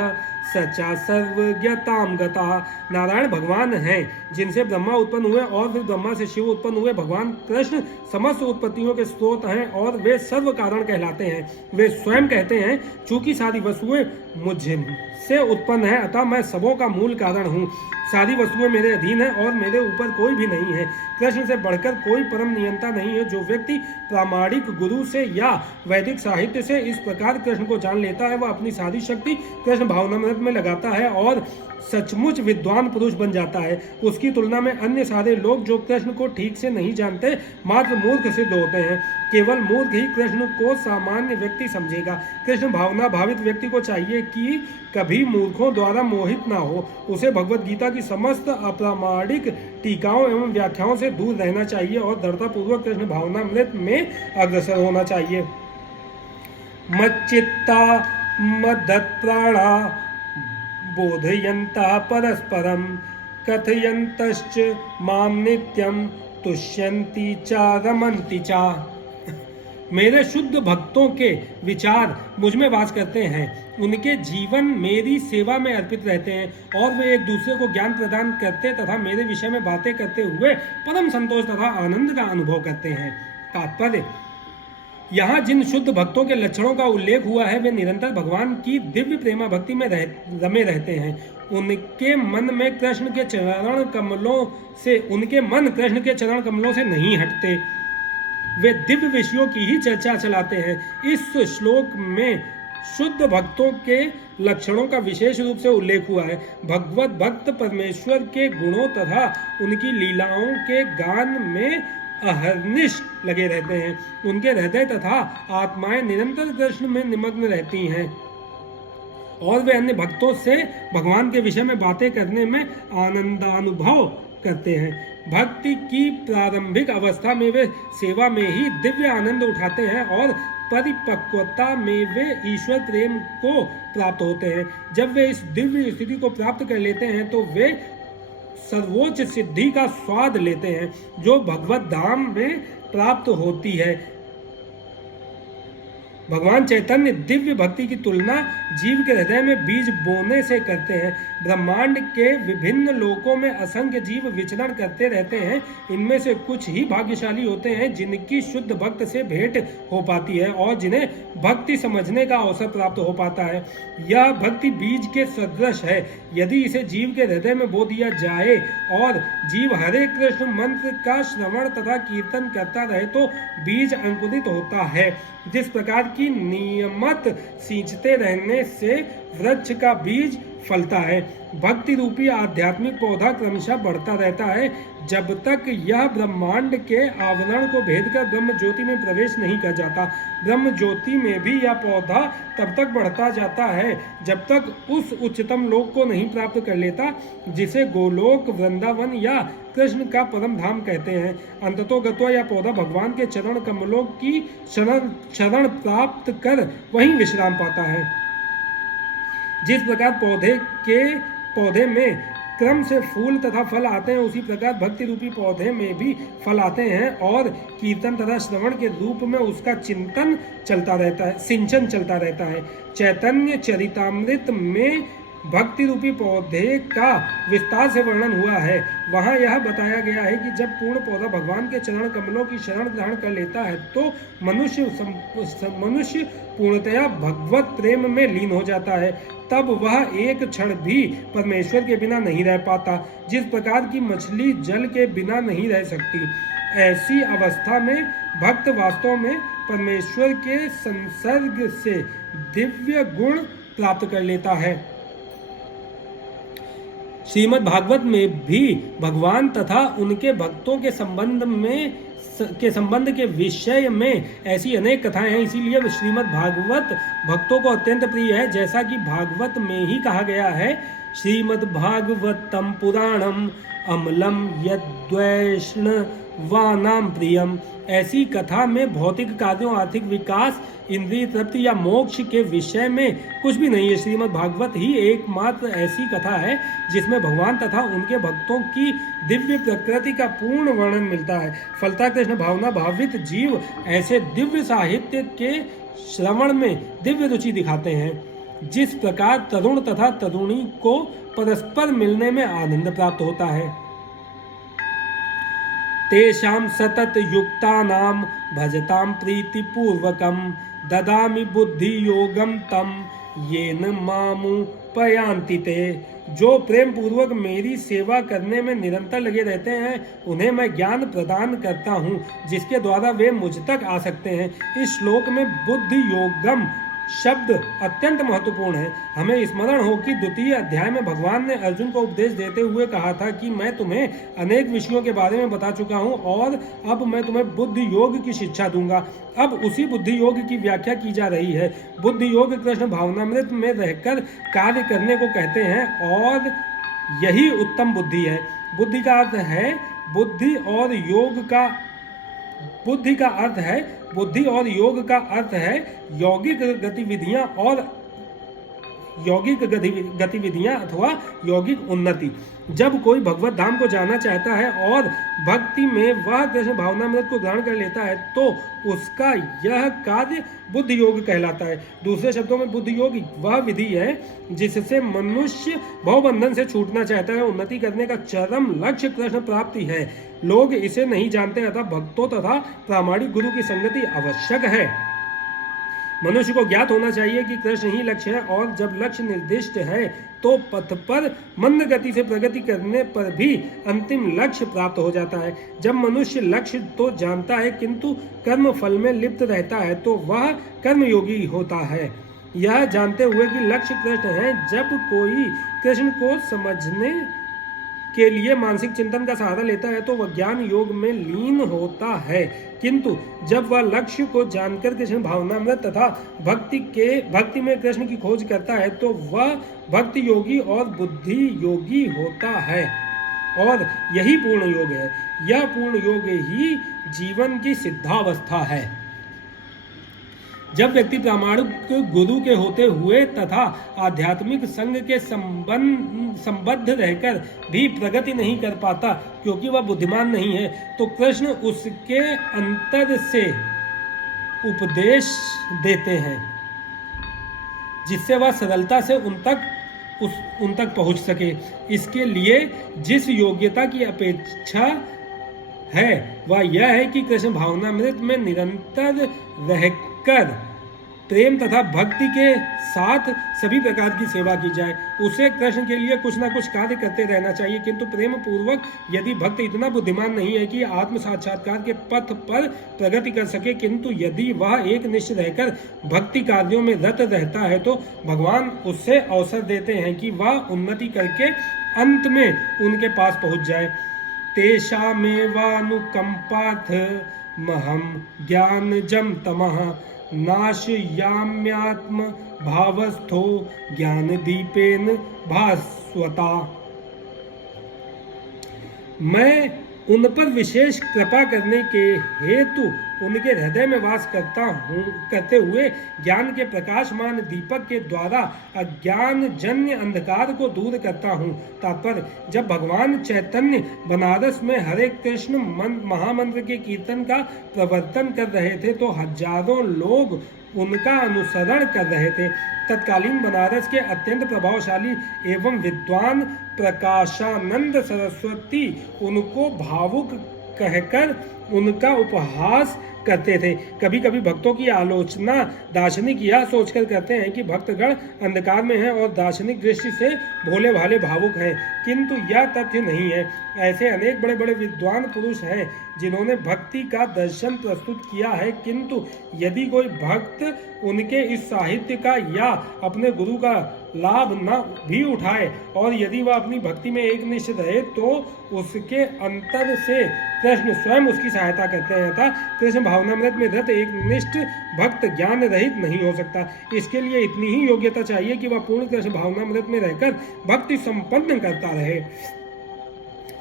सचा सर्वज्ञताम गता। नारायण भगवान हैं जिनसे ब्रह्मा उत्पन्न हुए और फिर ब्रह्मा से शिव उत्पन्न हुए। भगवान कृष्ण समस्त उत्पत्तियों के स्रोत हैं और वे सर्व कारण कहलाते हैं। वे स्वयं कहते हैं, चूंकि सारी वस्तुएं मुझसे उत्पन्न है, अतः मैं सबों का मूल कारण हूँ। सारी वस्तुएं मेरे अधीन है और मेरे ऊपर कोई भी नहीं है। कृष्ण से बढ़कर कोई परम नियंता नहीं है। जो व्यक्ति प्रामाणिक गुरु से या वैदिक साहित्य से इस प्रकार कृष्ण को जान लेता है, वह अपनी सारी शक्ति कृष्ण भावनामृत में लगाता है और सचमुच विद्वान पुरुष बन जाता है। उसकी तुलना में अन्य सारे लोग जो कृष्ण को ठीक से नहीं जानते, मात्र मूर्ख सिद्ध होते हैं। केवल मूर्ख ही कृष्ण को सामान्य व्यक्ति समझेगा। कृष्ण भावना भावित व्यक्ति को चाहिए कि कभी मूर्खों द्वारा मोहित ना हो। उसे भगवत गीता की समस्त अप्रामाणिक टीकाओं एवं व्याख्याओं से दूर रहना चाहिए और दृढ़तापूर्वक कृष्ण भावनामृत में अग्रसर होना चाहिए। मच्चित्ता मदत्प्राणा बोधयन्ता परस्परम कथयन्तश्च माम नित्यम तुष्यन्ति चा रमन्ति चा। मेरे शुद्ध भक्तों के विचार मुझ में वास करते हैं। उनके जीवन मेरी सेवा में अर्पित रहते हैं और वे एक दूसरे को ज्ञान प्रदान करते तथा मेरे विषय में बातें करते हुए परम संतोष तथा आनंद का अनुभव करते हैं। तात्पर्य, यहाँ जिन शुद्ध भक्तों के लक्षणों का उल्लेख हुआ है, वे निरंतर भगवान की दिव्य प्रेमा भक्ति में रमे रहते हैं। उनके मन कृष्ण के चरण कमलों से नहीं हटते। वे दिव्य विषयों की ही चर्चा चलाते हैं। इस श्लोक में शुद्ध भक्तों के लक्षणों का विशेष रूप से उल्लेख हुआ है। भगवत भक्त परमेश्वर के गुणों तथा उनकी लीलाओं के गान में अहर्निश लगे रहते हैं। उनके हृदय तथा आत्माएं निरंतर कृष्ण में निमग्न रहती हैं और वे अन्य भक्तों से भगवान के विषय में बातें करने में आनंदानुभव करते हैं। भक्ति की प्रारंभिक अवस्था में वे सेवा में ही दिव्य आनंद उठाते हैं और परिपक्वता में वे ईश्वर प्रेम को प्राप्त होते हैं। जब वे इस दिव्य स्थिति को प्राप्त कर लेते हैं तो वे सर्वोच्च सिद्धि का स्वाद लेते हैं जो भगवत धाम में प्राप्त होती है। भगवान चैतन्य दिव्य भक्ति की तुलना जीव के हृदय में बीज बोने से करते हैं। ब्रह्मांड के विभिन्न लोकों में असंख्य जीव विचरण करते रहते हैं। इनमें से कुछ ही भाग्यशाली होते हैं जिनकी शुद्ध भक्त से भेंट हो पाती है और जिन्हें भक्ति समझने का अवसर प्राप्त हो पाता है। यह भक्ति बीज के सदृश है। यदि इसे जीव के हृदय में बो दिया जाए और जीव हरे कृष्ण मंत्र का श्रवण तथा कीर्तन करता रहे तो बीज अंकुरित होता है। जिस प्रकार की नियमित सींचते रहने से वृक्ष का बीज फलता है, भक्ति रूपी आध्यात्मिक पौधा क्रमशः बढ़ता रहता है जब तक यह ब्रह्मांड के आवरण को भेदकर ब्रह्म ज्योति में प्रवेश नहीं कर जाता। ब्रह्म ज्योति में भी यह पौधा तब तक बढ़ता जाता है जब तक उस उच्चतम लोक को नहीं प्राप्त कर लेता जिसे गोलोक, वृंदावन या कृष्ण का परम धाम कहते हैं। अंततोगत्वा यह पौधा भगवान के चरण कमलों की शरण प्राप्त कर वहीं विश्राम पाता है। जिस प्रकार पौधे में क्रम से फूल तथा फल आते हैं, उसी प्रकार भक्ति रूपी पौधे में भी फल आते हैं और कीर्तन तथा श्रवण के रूप में उसका चिंतन चलता रहता है, सिंचन चलता रहता है। चैतन्य चरितामृत में भक्ति रूपी पौधे का विस्तार से वर्णन हुआ है। वहाँ यह बताया गया है कि जब पूर्ण पौधा भगवान के चरण कमलों की शरण ग्रहण कर लेता है तो मनुष्य पूर्णतया भगवत प्रेम में लीन हो जाता है। तब वह एक क्षण भी परमेश्वर के बिना नहीं रह पाता। जिस प्रकार की मछली जल के बिना नहीं रह सकती, ऐसी अवस्था में भक्त वास्तव में परमेश्वर के संसर्ग से दिव्य गुण प्राप्त कर लेता है। श्रीमद् भागवत में भी भगवान तथा उनके भक्तों के संबंध के विषय में ऐसी अनेक कथाएं हैं। इसीलिए श्रीमद् भागवत भक्तों को अत्यंत प्रिय है। जैसा कि भागवत में ही कहा गया है, श्रीमद् भागवतम पुराणम अमलम यद्वैष्णवानां प्रियम। ऐसी कथा में भौतिक कार्यों, आर्थिक विकास, इंद्रिय तृप्ति या मोक्ष के विषय में कुछ भी नहीं है। श्रीमद् भागवत ही एकमात्र ऐसी कथा है जिसमें भगवान तथा उनके भक्तों की दिव्य प्रकृति का पूर्ण वर्णन मिलता है। फलता कृष्ण भावना भावित जीव ऐसे दिव्य साहित्य के श्रवण में दिव्य रुचि दिखाते हैं। जिस प्रकार तरुण तथा तरुणी को परस्पर मिलने में आनंद प्राप्त होता है, तेषां सतत युक्तानां भजतां प्रीतिपूर्वकं ददामि बुद्धि योगम तम येन मामुपयान्ति ते। जो प्रेम पूर्वक मेरी सेवा करने में निरंतर लगे रहते हैं उन्हें मैं ज्ञान प्रदान करता हूँ जिसके द्वारा वे मुझ तक आ सकते हैं। इस श्लोक में बुद्धि योगम शब्द अत्यंत महत्वपूर्ण है। हमें स्मरण हो कि द्वितीय अध्याय में भगवान ने अर्जुन को उपदेश देते हुए कहा था कि मैं तुम्हें अनेक विषयों के बारे में बता चुका हूं और अब मैं तुम्हें बुद्धि योग की शिक्षा दूंगा। अब उसी बुद्धि योग की व्याख्या की जा रही है। बुद्धि योग कृष्ण भावनामृत में रहकर कार्य करने को कहते हैं और यही उत्तम बुद्धि है। बुद्धि का अर्थ है बुद्धि और योग का अर्थ है यौगिक गतिविधियां अथवा यौगिक उन्नति। जब कोई भगवत धाम को जाना चाहता है और भक्ति में वह कृष्ण भावनामृत को ग्रहण कर लेता है तो उसका यह कार्य बुद्धि योग कहलाता है। दूसरे शब्दों में बुद्धि योग वह विधि है जिससे मनुष्य भवबंधन से छूटना चाहता है। उन्नति करने का चरम लक्ष्य कृष्ण प्राप्ति है। लोग इसे नहीं जानते अतः भक्तों तथा प्रामाणिक गुरु की संगति आवश्यक है। मनुष्य को ज्ञात होना चाहिए कि कृष्ण ही लक्ष्य है और जब लक्ष्य निर्दिष्ट है तो पथ पर मंद गति से प्रगति करने पर भी अंतिम लक्ष्य प्राप्त हो जाता है। जब मनुष्य लक्ष्य तो जानता है किंतु कर्म फल में लिप्त रहता है तो वह कर्मयोगी होता है। यह जानते हुए कि लक्ष्य कृष्ण है, जब कोई कृष्ण को समझने के लिए मानसिक चिंतन का सहारा लेता है तो वह ज्ञान योग में लीन होता है, किंतु जब वह लक्ष्य को जानकर कृष्ण भावनामृत तथा भक्ति में कृष्ण की खोज करता है तो वह भक्ति योगी और बुद्धि योगी होता है, और यही पूर्ण योग है। यह पूर्ण योग ही जीवन की सिद्धावस्था है। जब व्यक्ति प्रामाणिक गुरु के होते हुए तथा आध्यात्मिक संग के संबद्ध रहकर भी प्रगति नहीं कर पाता क्योंकि वह बुद्धिमान नहीं है, तो कृष्ण उसके अंतर से उपदेश देते हैं जिससे वह सरलता से उन तक पहुंच सके। इसके लिए जिस योग्यता की अपेक्षा है वह यह है कि कृष्ण भावनामृत में निरंतर रहकर प्रेम तथा भक्ति के साथ सभी प्रकार की सेवा की जाए। उसे कृष्ण के लिए कुछ ना कुछ कार्य करते रहना चाहिए, किंतु प्रेम पूर्वक। यदि भक्त इतना बुद्धिमान नहीं है कि आत्म साक्षात्कार के पथ पर प्रगति कर सके, किंतु यदि वह एक निश्चित रहकर भक्ति कार्यों में रत रहता है तो भगवान उससे अवसर देते हैं कि वह उन्नति करके अंत में उनके पास पहुंच जाए। तेषामेवानुकंपाथ महम ज्ञानजम तमः नाशयाम्यात्म भावस्थो ज्ञान दीपेन भास्वता। मैं उन पर विशेष कृपा करने के हेतु उनके हृदय में वास करते हुए ज्ञान के प्रकाशमान दीपक के द्वारा अज्ञान जन्य अंधकार को दूर करता हूँ। तात्पर्य, जब भगवान चैतन्य बनारस में हरे कृष्ण महामंत्र के कीर्तन का प्रवर्तन कर रहे थे तो हजारों लोग उनका अनुसरण कर रहे थे। तत्कालीन बनारस के अत्यंत प्रभावशाली एवं विद्वान प्रकाशानंद सरस्वती उनको भावुक कहकर उनका उपहास करते थे। कभी कभी भक्तों की आलोचना दार्शनिक यह सोचकर करते हैं कि भक्तगण अंधकार में हैं और दार्शनिक दृष्टि से भोले भाले भावुक हैं, किंतु यह तथ्य नहीं है। ऐसे अनेक बड़े बड़े विद्वान पुरुष हैं जिन्होंने भक्ति का दर्शन प्रस्तुत किया है, किंतु यदि कोई भक्त उनके इस साहित्य का या अपने गुरु का लाभ न भी उठाए और यदि वह अपनी भक्ति में एक निश्चित रहे तो उसके अंतर से कृष्ण स्वयं उसकी सहायता करते हैं तथा कृष्ण भावनामृत में रत एक निष्ठ भक्त ज्ञान रहित नहीं हो सकता। इसके लिए इतनी ही योग्यता चाहिए कि वह पूर्ण कृष्ण भावनामृत में रहकर भक्ति संपन्न करता रहे।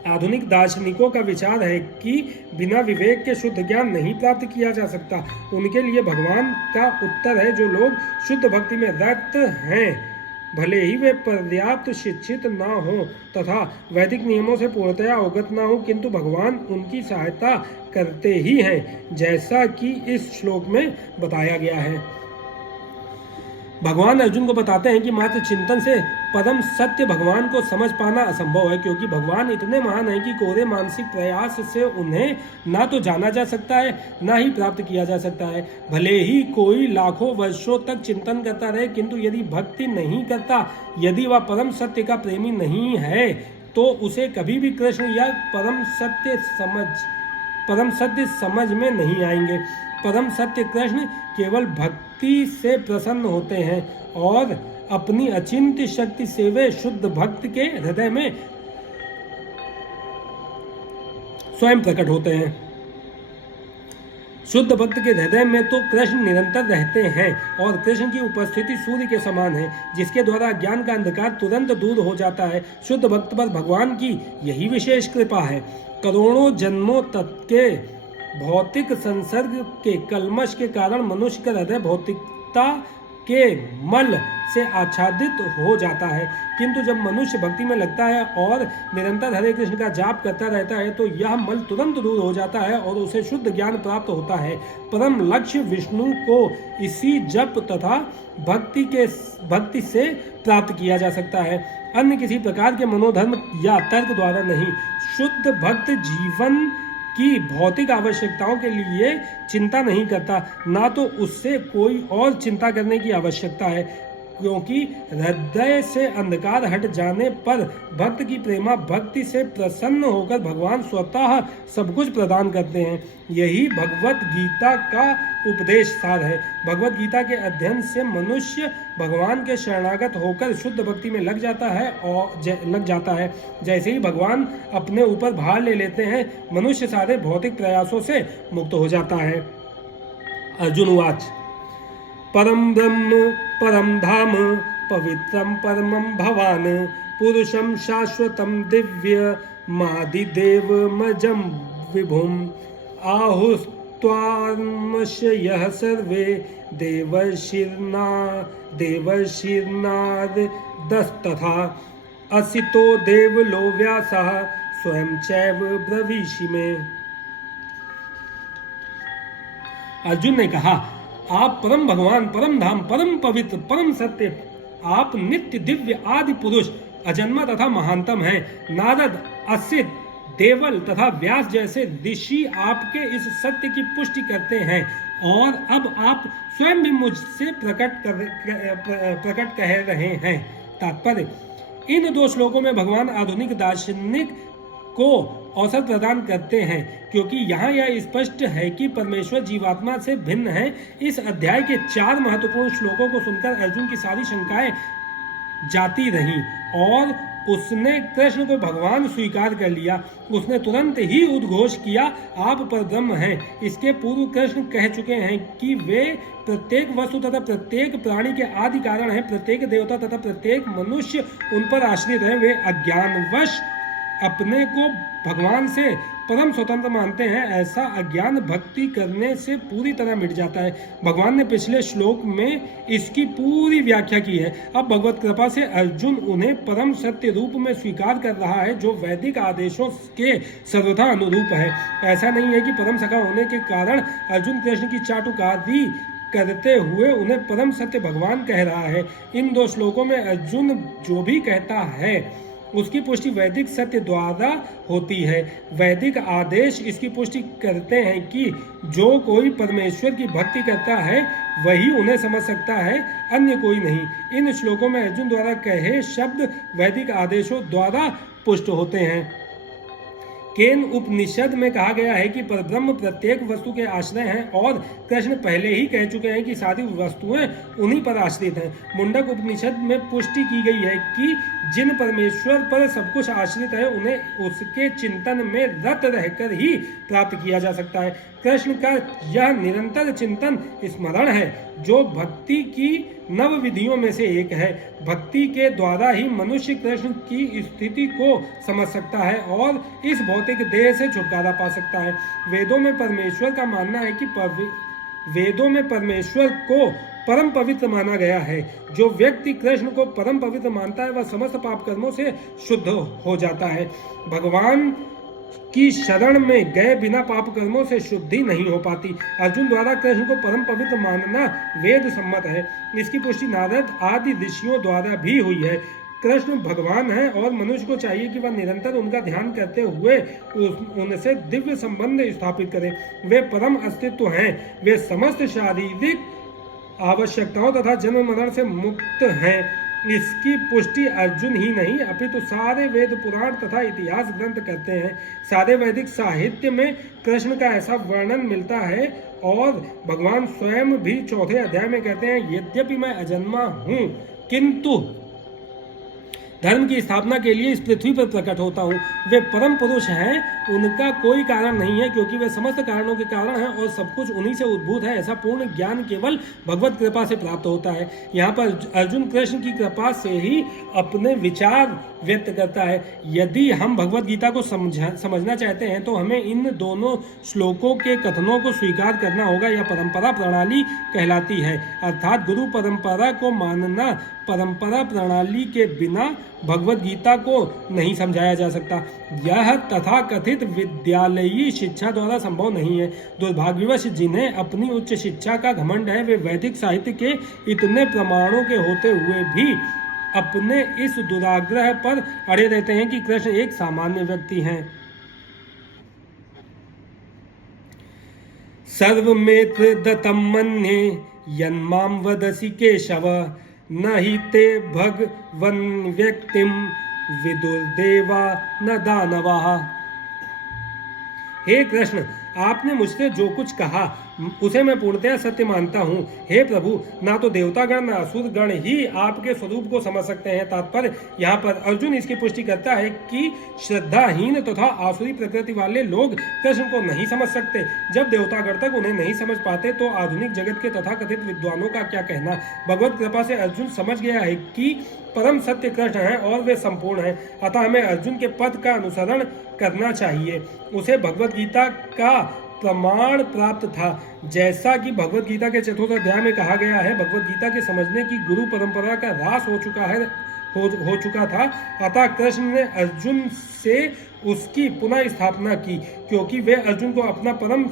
आधुनिक दार्शनिकों का विचार है कि बिना विवेक के शुद्ध ज्ञान नहीं प्राप्त किया जा सकता। उनके लिए भगवान का उत्तर है, जो लोग शुद्ध भक्ति में रत हैं भले ही वे पर्याप्त शिक्षित ना हो तथा वैदिक नियमों से पूर्णतया अवगत ना हो, किंतु भगवान उनकी सहायता करते ही हैं, जैसा कि इस श्लोक में बताया गया है। भगवान अर्जुन को बताते हैं कि मात्र चिंतन से परम सत्य भगवान को समझ पाना असंभव है, क्योंकि भगवान इतने महान हैं कि कोरे मानसिक प्रयास से उन्हें ना तो जाना जा सकता है ना ही प्राप्त किया जा सकता है। भले ही कोई लाखों वर्षों तक चिंतन करता रहे, किंतु यदि भक्ति नहीं करता, यदि वह परम सत्य का प्रेमी नहीं है, तो उसे कभी भी कृष्ण या परम सत्य समझ में नहीं आएंगे। परम सत्य कृष्ण केवल भक्ति से प्रसन्न होते हैं और अपनी अचिंत्य शक्ति से वे शुद्ध भक्त के हृदय में स्वयं प्रकट होते हैं। शुद्ध भक्त के हृदय में तो कृष्ण निरंतर रहते हैं और कृष्ण की उपस्थिति सूर्य के समान है, जिसके द्वारा ज्ञान का अंधकार तुरंत दूर हो जाता है। शुद्ध भक्त पर भगवान की यही विशेष कृपा है। करोड़ों जन्मों तक के भौतिक संसर्ग के कलमश के कारण मनुष्य का हृदय भौतिकता के मल से आच्छादित हो जाता है, किंतु जब मनुष्य भक्ति में लगता है और निरंतर हरे कृष्ण का जाप करता रहता है तो यह मल तुरंत दूर हो जाता है और उसे शुद्ध ज्ञान प्राप्त होता है। परम लक्ष्य विष्णु को इसी जप तथा भक्ति से प्राप्त किया जा सकता है, अन्य किसी प्रकार के मनोधर्म या तर्क द्वारा नहीं। शुद्ध भक्त जीवन की भौतिक आवश्यकताओं के लिए चिंता नहीं करता, ना तो उससे कोई और चिंता करने की आवश्यकता है। क्योंकि हृदय से अंधकार हट जाने पर भक्त की प्रेमा भक्ति से प्रसन्न होकर भगवान स्वतः सब कुछ प्रदान करते हैं। यही भगवत गीता का उपदेश सार है। भगवत गीता के अध्ययन से मनुष्य भगवान के शरणागत होकर शुद्ध भक्ति में लग जाता है। जैसे ही भगवान अपने ऊपर भार ले लेते हैं, मनुष्य सारे भौतिक प्रयासों से मुक्त हो जाता है। अर्जुन उवाच परम ब्रह्म परम धाम पवित्रम परमं भवान पुरुषं शाश्वतं दिव्य मादिदेवमजं विभुम आहुस्त्वामशयः सर्वे देवर्षिर्नारदस्तथा असितो देवलो व्यासः स्वयं चैव ब्रवीषि में। अर्जुन ने कहा, आप परम भगवान, परम धाम, परम पवित्र, परम सत्य, आप नित्य दिव्य आदि पुरुष, अजन्मा तथा महानतम हैं। नारद, असित, देवल तथा व्यास जैसे ऋषि आपके इस सत्य की पुष्टि करते हैं और अब आप स्वयं भी मुझसे प्रकट कह रहे हैं। तात्पर्य, इन 2 श्लोकों में भगवान आधुनिक दार्शनिक को अवसर प्रदान करते हैं, क्योंकि यहाँ यह स्पष्ट है कि परमेश्वर जीवात्मा से भिन्न है। इस अध्याय के 4 महत्वपूर्ण श्लोकों को सुनकर अर्जुन की सारी शंकाएं जाती रहीं और उसने कृष्ण को भगवान स्वीकार कर लिया। उसने तुरंत ही उद्घोष किया, आप परब्रह्म हैं। इसके पूर्व कृष्ण कह चुके हैं कि वे प्रत्येक वस्तु तथा प्रत्येक प्राणी के आदि कारण हैं। प्रत्येक देवता तथा प्रत्येक मनुष्य उन पर आश्रित है। वे अज्ञानवश अपने को भगवान से परम स्वतंत्र मानते हैं। ऐसा अज्ञान भक्ति करने से पूरी तरह मिट जाता है। भगवान ने पिछले श्लोक में इसकी पूरी व्याख्या की है। अब भगवत कृपा से अर्जुन उन्हें परम सत्य रूप में स्वीकार कर रहा है, जो वैदिक आदेशों के सर्वथा अनुरूप है। ऐसा नहीं है कि परम सखा होने के कारण अर्जुन कृष्ण की चाटुकारी करते हुए उन्हें परम सत्य भगवान कह रहा है। इन 2 श्लोकों में अर्जुन जो भी कहता है उसकी पुष्टि वैदिक सत्य द्वारा होती है। वैदिक आदेश इसकी पुष्टि करते हैं कि जो कोई परमेश्वर की भक्ति करता है वही उन्हें समझ सकता है, अन्य कोई नहीं। इन श्लोकों में अर्जुन द्वारा कहे शब्द वैदिक आदेशों द्वारा पुष्ट होते हैं। केन उपनिषद में कहा गया है कि परब्रह्म प्रत्येक वस्तु के आश्रय हैं और कृष्ण पहले ही कह चुके हैं कि सारी वस्तुएं उन्हीं पर आश्रित हैं। मुंडक उपनिषद में पुष्टि की गई है कि जिन परमेश्वर पर सब कुछ आश्रित है उन्हें उसके चिंतन में रत रहकर ही प्राप्त किया जा सकता है। कृष्ण का यह निरंतर चिंतन स्मरण है जो भक्ति की नव विधियों में से एक है। भक्ति के द्वारा ही मनुष्य कृष्ण की स्थिति को समझ सकता है और इस भौतिक देह से छुटकारा पा सकता है। वेदों में परमेश्वर का मानना है कि वेदों में परमेश्वर को परम पवित्र माना गया है। जो व्यक्ति कृष्ण को परम पवित्र मानता है वह समस्त पाप कर्मों से शुद्ध हो जाता है। भगवान की शरण में गए बिना पाप कर्मों से शुद्धि नहीं हो पाती। अर्जुन द्वारा कृष्ण को परम पवित्र मानना वेद सम्मत है। इसकी पुष्टि नारद आदि ऋषियों द्वारा भी हुई है। कृष्ण भगवान है और मनुष्य को चाहिए कि वह निरंतर उनका ध्यान करते हुए उनसे दिव्य संबंध स्थापित करे। वे परम अस्तित्व हैं। वे समस्त शारीरिक आवश्यकताओं तथा जन्म मरण से मुक्त हैं। इसकी पुष्टि अर्जुन ही नहीं अपितु सारे वेद पुराण तथा इतिहास ग्रंथ करते हैं। सारे वैदिक साहित्य में कृष्ण का ऐसा वर्णन मिलता है और भगवान स्वयं भी 4थे अध्याय में कहते हैं, यद्यपि मैं अजन्मा हूँ किंतु धर्म की स्थापना के लिए इस पृथ्वी पर प्रकट होता हूँ। वे परम पुरुष हैं, उनका कोई कारण नहीं है क्योंकि वे समस्त कारणों के कारण हैं और सब कुछ उन्हीं से उद्भूत है। ऐसा पूर्ण ज्ञान केवल भगवत कृपा से प्राप्त होता है। यहाँ पर अर्जुन कृष्ण की कृपा से ही अपने विचार व्यक्त करता है। यदि हम भगवत गीता को समझना चाहते हैं तो हमें इन दोनों श्लोकों के कथनों को स्वीकार करना होगा। यह परंपरा प्रणाली कहलाती है, अर्थात गुरु परंपरा को मानना। परंपरा प्रणाली के बिना भगवत गीता को नहीं समझाया जा सकता। यह तथाकथित विद्यालयी शिक्षा द्वारा संभव नहीं है। दुर्भाग्यवश जिन्हें अपनी उच्च शिक्षा का घमंड है वे वैदिक साहित्य के इतने प्रमाणों के होते हुए भी अपने इस दुराग्रह पर अड़े रहते हैं कि कृष्ण एक सामान्य व्यक्ति हैं। सर्वमेत्र दत्तं मन्ये यन्मां वदसि केशव न हि ते भगवन् व्यक्तिं विदुर्देवा न दानवाः। हे कृष्ण, आपने मुझसे जो कुछ कहा उसे मैं पूर्णतः सत्य मानता हूँ। हे प्रभु, ना तो देवतागण न असुर गण ही आपके स्वरूप को समझ सकते हैं। तात्पर्य यहाँ पर अर्जुन इसकी पुष्टि करता है कि श्रद्धाहीन तथा आसुरी प्रकृति वाले लोग कृष्ण को नहीं समझ सकते। जब देवतागण तक उन्हें नहीं समझ पाते तो आधुनिक जगत के तथाकथित विद्वानों का क्या कहना। भगवत कृपा से अर्जुन समझ गया है कि परम सत्य कृष्ण है और वे संपूर्ण हैं। अतः हमें अर्जुन के पद का अनुसरण करना चाहिए। उसे भगवत गीता का प्रमाण प्राप्त था। जैसा कि भगवत गीता के 4th अध्याय में कहा गया है, भगवत गीता के समझने की गुरु परंपरा का ह्रास हो चुका था। अतः कृष्ण ने अर्जुन से उसकी पुनः स्थापना की, क्योंकि वे अर्जुन को अपना परम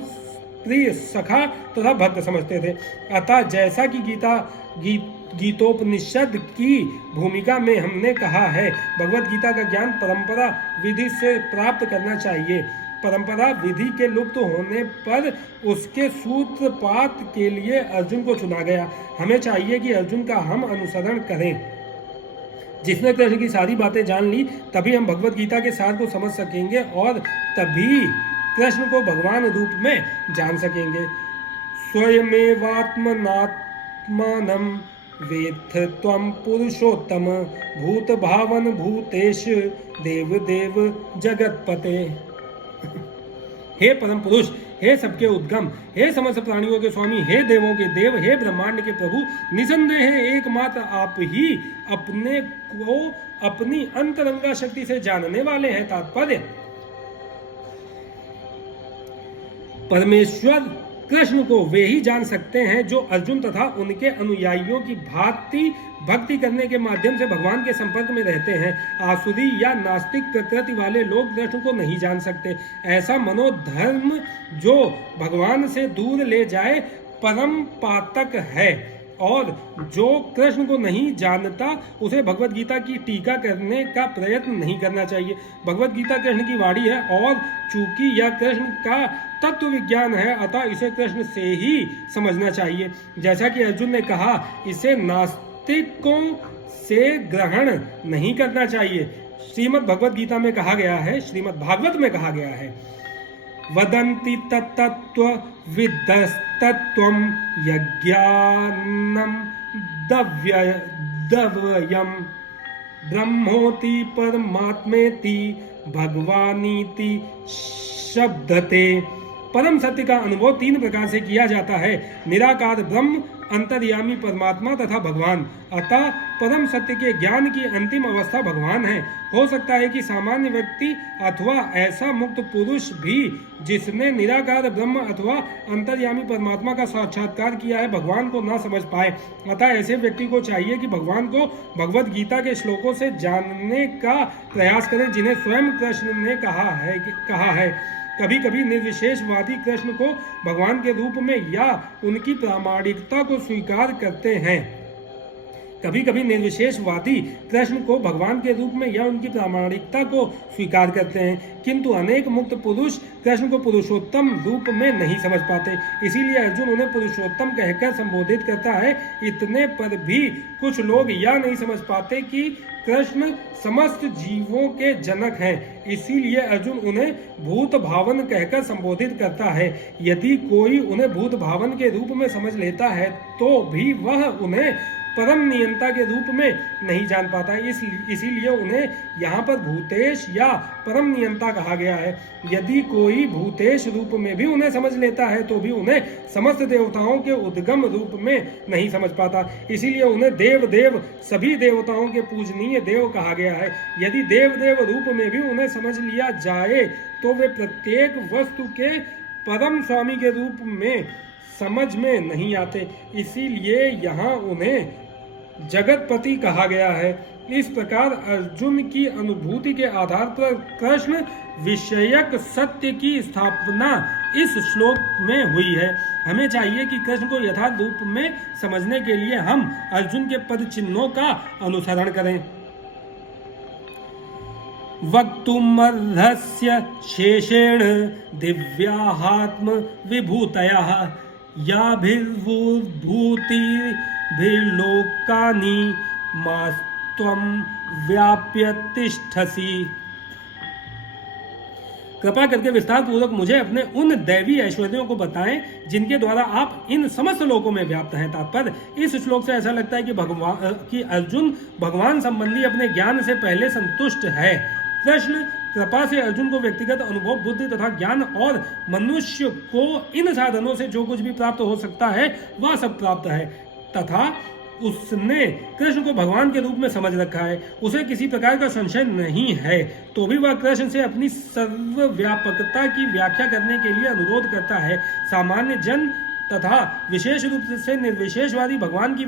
प्रिय सखा तथा भक्त समझते थे। अतः जैसा कि गीतोपनिषद की भूमिका में हमने कहा है, भगवत गीता का ज्ञान परंपरा विधि से प्राप्त करना चाहिए। परंपरा विधि के लुप्त होने पर उसके सूत्रपात के लिए अर्जुन को चुना गया। हमें चाहिए कि अर्जुन का हम अनुसरण करें। जिसने कृष्ण की सारी बातें जान ली, तभी हम भगवत गीता के सार को समझ सकेंगे और तभी कृष्ण को भगवान रूप में जान सकेंगे। स्वयमेवात्मनात्मानं वेत्थ त्वं पुरुषोत्तम भूत भावन भूतेश देव देव जगतपते। हे परम पुरुष, हे सबके उद्गम, हे समस्त प्राणियों के स्वामी, हे देवों के देव, हे ब्रह्मांड के प्रभु, निसंदेह एकमात्र आप ही अपने को अपनी अंतरंगा शक्ति से जानने वाले हैं। तात्पर्य परमेश्वर कृष्ण को वे ही जान सकते हैं जो अर्जुन तथा उनके अनुयायियों की भांति भक्ति करने के माध्यम से भगवान के संपर्क में रहते हैं। आसुरी या नास्तिक प्रकृति वाले लोग कृष्ण को नहीं जान सकते। ऐसा मनोधर्म जो भगवान से दूर ले जाए परम पातक है, और जो कृष्ण को नहीं जानता उसे भगवत गीता की टीका करने का प्रयत्न नहीं करना चाहिए। भगवत गीता कृष्ण की वाणी है और चूंकि यह कृष्ण का तत्व विज्ञान है, अतः इसे कृष्ण से ही समझना चाहिए। जैसा कि अर्जुन ने कहा, इसे नास्तिकों से ग्रहण नहीं करना चाहिए। श्रीमद् भगवत गीता में कहा गया है, श्रीमद् भागवत में कहा गया है, वदन्ति तत्तत्व विदस्तत्वं यज्ञानं दव्ययम् ब्रह्मोति परमात्मेति भगवानीति शब्दते। परम सत्य का अनुभव 3 प्रकार से किया जाता है, निराकार ब्रह्म, अंतर्यामी परमात्मा तथा भगवान। अतः परम सत्य के ज्ञान की अंतिम अवस्था भगवान है। हो सकता है कि सामान्य व्यक्ति अथवा ऐसा मुक्त पुरुष भी जिसने निराकार ब्रह्म अथवा अंतर्यामी परमात्मा का साक्षात्कार किया है, भगवान को ना समझ पाए। अतः ऐसे व्यक्ति को चाहिए कि भगवान को भगवत गीता के श्लोकों से जानने का प्रयास करें, जिन्हें स्वयं कृष्ण ने कहा है। कभी कभी निर्विशेषवादी कृष्ण को भगवान के रूप में या उनकी प्रामाणिकता को स्वीकार करते हैं। कभी कभी निर्विशेषवादी कृष्ण को भगवान के रूप में या उनकी प्रामाणिकता को स्वीकार करते हैं, किंतु अनेक मुक्त पुरुष कृष्ण को पुरुषोत्तम रूप में नहीं समझ पाते। इसीलिए अर्जुन उन्हें पुरुषोत्तम कहकर संबोधित करता है। इतने पर भी कुछ लोग यह नहीं समझ पाते कि कृष्ण समस्त जीवों के जनक हैं। इसीलिए अर्जुन उन्हें भूत भावन कहकर संबोधित करता है। यदि कोई उन्हें भूत भावन के रूप में समझ लेता है तो भी वह उन्हें परम नियंता के रूप में नहीं जान पाता। इसीलिए उन्हें यहाँ पर भूतेश या परम नियंता कहा गया है। यदि कोई भूतेश रूप में भी उन्हें समझ लेता है तो भी उन्हें समस्त देवताओं के उद्गम रूप में नहीं समझ पाता। इसीलिए उन्हें देव सभी देवताओं के पूजनीय देव कहा गया है। यदि देव रूप में भी उन्हें समझ लिया जाए तो वे प्रत्येक वस्तु के परम स्वामी के रूप में समझ में नहीं आते। इसीलिए यहाँ उन्हें जगतपति कहा गया है। इस प्रकार अर्जुन की अनुभूति के आधार पर कृष्ण विषयक सत्य की स्थापना इस श्लोक में हुई है। हमें चाहिए कि कृष्ण को यथार्थ रूप में समझने के लिए हम अर्जुन के पद चिन्हों का अनुसरण करें। वक्तुमर्हस्य शेषेण दिव्याहात्म विभूतयः याभिर्भूति भिर्लोकानि मास्त्वं व्याप्य तिष्ठसि। कृपा करके विस्तार पूर्वक मुझे अपने उन दैवी ऐश्वर्यों को बताएं जिनके द्वारा आप इन समस्त लोकों में व्याप्त हैं। तात्पर्य, इस श्लोक से ऐसा लगता है कि अर्जुन भगवान संबंधी अपने ज्ञान से पहले संतुष्ट है। कृष्ण कृपा से अर्जुन को व्यक्तिगत अनुभव, बुद्धि तथा ज्ञान और मनुष्य को इन साधनों से जो कुछ भी प्राप्त हो सकता है वह सब प्राप्त है तथा उसने कृष्ण को भगवान के रूप में समझ रखा है। उसे किसी प्रकार का संशय नहीं है, तो भी वह कृष्ण से अपनी सर्वव्यापकता की व्याख्या करने के लिए अनुरोध करता है। सामान्य जन तथा विशेष रूप से निर्विशेषवादी भगवान की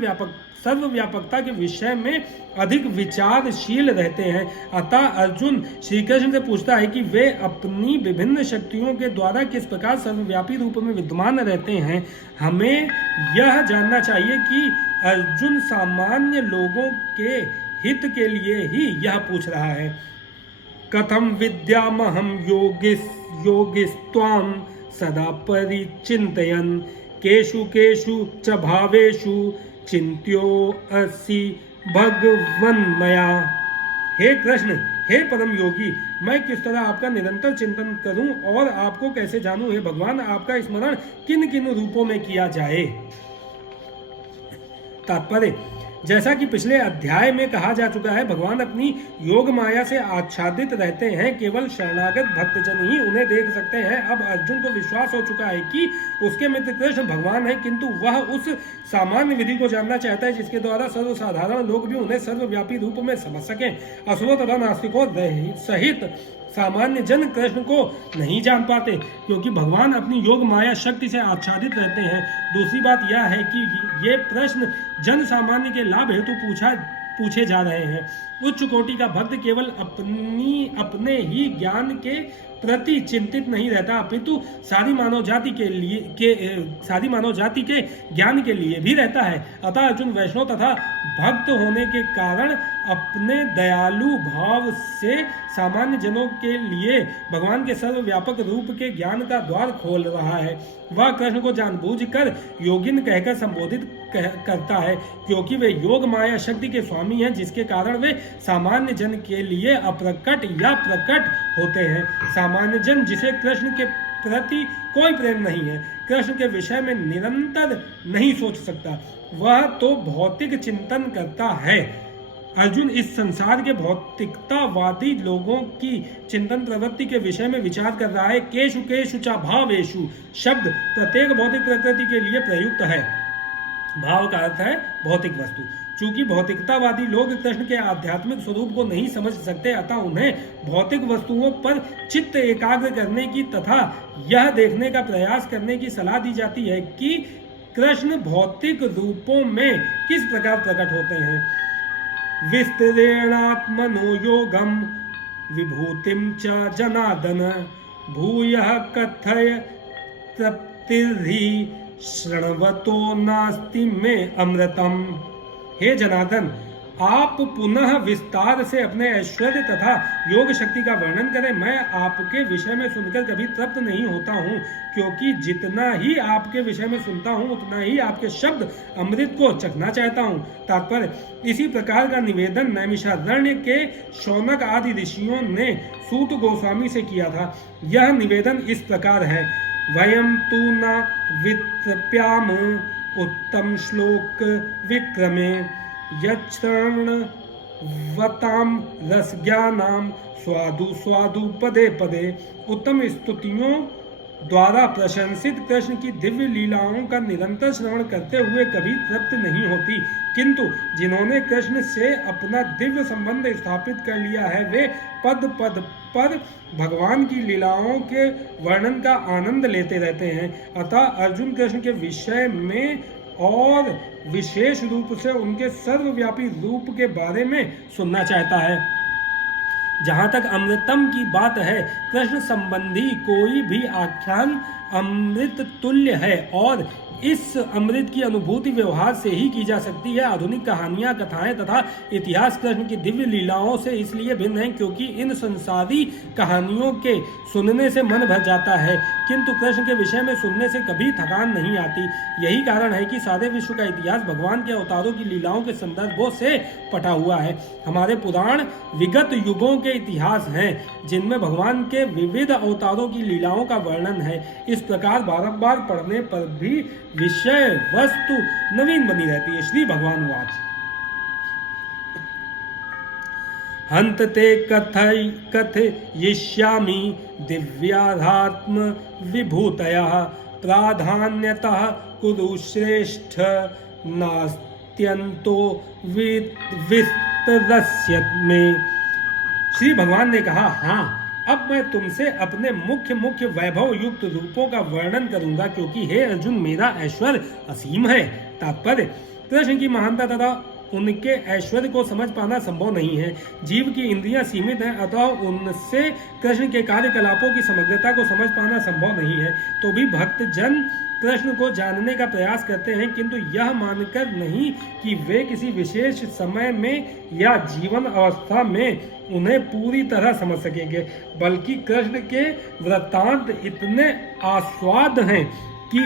सर्वव्यापकता के विषय में अधिक विचारशील रहते हैं। अतः अर्जुन श्री कृष्ण से पूछता है कि वे अपनी विभिन्न शक्तियों के द्वारा किस प्रकार सर्वव्यापी रूप में विद्यमान रहते हैं। हमें यह जानना चाहिए कि अर्जुन सामान्य लोगों के हित के लिए ही यह पूछ रहा है। कथम विद्यामहं योगिस्त्वां सदा परिचिन्तयन् केषु केषु च भावेषु चिन्त्योऽसि भगवन्मया। हे कृष्ण, हे परम योगी, मैं किस तरह आपका निरंतर चिंतन करूं और आपको कैसे जानूं। हे भगवान, आपका स्मरण किन किन रूपों में किया जाए। तात्पर्य, जैसा कि पिछले अध्याय में कहा जा चुका है, भगवान अपनी योग माया से आच्छादित रहते हैं। केवल शरणागत भक्तजन ही उन्हें देख सकते हैं। अब अर्जुन को विश्वास हो चुका है कि उसके मित्र कृष्ण भगवान है, किंतु वह उस सामान्य विधि को जानना चाहता है जिसके द्वारा सर्वसाधारण लोग भी उन्हें सर्वव्यापी रूप में समझ सकें। असुरों तथा नास्तिकों सहित सामान्य जन कृष्ण को नहीं जान पाते, क्योंकि भगवान अपनी योग माया शक्ति से आच्छादित रहते हैं। दूसरी बात यह है कि ये प्रश्न जन सामान्य के लाभ हेतु पूछे जा रहे हैं। उच्च कोटि का भक्त केवल अपने ही ज्ञान के प्रति चिंतित नहीं रहता, अपितु सारी मानव जाति के ज्ञान के लिए भी रहता है। अतः अर्जुन वैष्णव तथा भक्त होने के कारण अपने दयालु भाव से सामान्य जनों के लिए भगवान के सर्वव्यापक रूप के ज्ञान का द्वार खोल रहा है। वह कृष्ण को जानबूझकर योगिन कहकर संबोधित करता है, क्योंकि वे योग माया शक्ति के स्वामी हैं, जिसके कारण वे सामान्य जन के लिए अप्रकट या प्रकट होते हैं। सामान्य जन जिसे कृष्ण के प्रति कोई प्रेम नहीं है, कृष्ण के विषय में निरंतर नहीं सोच सकता, वह तो भौतिक चिंतन करता है। अर्जुन इस संसार के भौतिकतावादी लोगों की चिंतन प्रवृत्ति के विषय में विचार कर रहा है। केषु केषु च भावेषु शब्द प्रत्येक भौतिक प्रकृति के लिए प्रयुक्त है। भाव का अर्थ है भौतिक वस्तु। चूंकि भौतिकतावादी लोग कृष्ण के आध्यात्मिक स्वरूप को नहीं समझ सकते, अतः उन्हें भौतिक वस्तुओं पर चित्त एकाग्र करने की तथा यह देखने का प्रयास करने की सलाह दी जाती है कि कृष्ण भौतिक रूपों में किस प्रकार प्रकट होते हैं। विस्तरेणात्मनो योगम विभूतिम च जनार्दन भूयः कथय तृप्तिर्हि शृण्वतो नास्ति में अमृतम। हे जनार्दन, आप पुनः विस्तार से अपने ऐश्वर्य तथा योग शक्ति का वर्णन करें। मैं आपके विषय में सुनकर कभी तृप्त नहीं होता हूँ, क्योंकि जितना ही आपके विषय में सुनता हूँ उतना ही आपके शब्द अमृत को चखना चाहता हूँ। तात्पर्य, इसी प्रकार का निवेदन नैमिषारण्य के शौनक आदि ऋषियों ने सूत गोस्वामी से किया था। यह निवेदन इस प्रकार है। वयम तु न वित्रप्याम उत्तम श्लोक विक्रमे यच्छ्रणवतां रसज्ञानां स्वादु स्वादु पदे पदे। उत्तम स्तुतियों द्वारा प्रशंसित कृष्ण की दिव्य लीलाओं का निरंतर श्रवण करते हुए कभी तृप्त नहीं होती, किंतु जिन्होंने कृष्ण से अपना दिव्य संबंध स्थापित कर लिया है, वे पद पद पर भगवान की लीलाओं के वर्णन का आनंद लेते रहते हैं। अतः अर्जुन कृष्ण के विषय में और विशेष रूप से उनके सर्वव्यापी रूप के बारे में सुनना चाहता है। जहाँ तक अमृतम की बात है, कृष्ण संबंधी कोई भी आख्यान अमृत तुल्य है और इस अमृत की अनुभूति व्यवहार से ही की जा सकती है। आधुनिक कहानियां, कथाएं तथा इतिहास कृष्ण की दिव्य लीलाओं से इसलिए भिन्न हैं क्योंकि इन संसारी कहानियों के सुनने से मन भर जाता है, किंतु कृष्ण के विषय में सुनने से कभी थकान नहीं आती। यही कारण है कि सारे विश्व का इतिहास भगवान के अवतारों की लीलाओं के संदर्भों से पटा हुआ है। हमारे पुराण विगत युगों के इतिहास हैं जिनमें भगवान के विविध अवतारों की लीलाओं का वर्णन है। इस प्रकार बारंबार पढ़ने पर भी विषय वस्तु नवीन बनी रहती है। श्री भगवान वाच हंत ते कथयिष्यामि दिव्याध्यात्म विभूतयः प्राधान्यतः कुरु श्रेष्ठ नास्त्यंतो विस्तरस्य में। श्री भगवान ने कहा, हाँ, अब मैं तुमसे अपने मुख्य वैभव युक्त रूपों का वर्णन करूंगा, क्योंकि हे अर्जुन, मेरा ऐश्वर्य असीम है। तात्पर्य, कृष्ण की महानता तथा उनके ऐश्वर्य को समझ पाना संभव नहीं है। जीव की इंद्रियां सीमित हैं, अतः उनसे कृष्ण के कार्यकलापों की समग्रता को समझ पाना संभव नहीं है। तो भी भक्त जन कृष्ण को जानने का प्रयास करते हैं, किंतु यह मानकर नहीं कि वे किसी विशेष समय में या जीवन अवस्था में उन्हें पूरी तरह समझ सकेंगे, बल्कि कृष्ण के वृत्तांत इतने आस्वाद हैं कि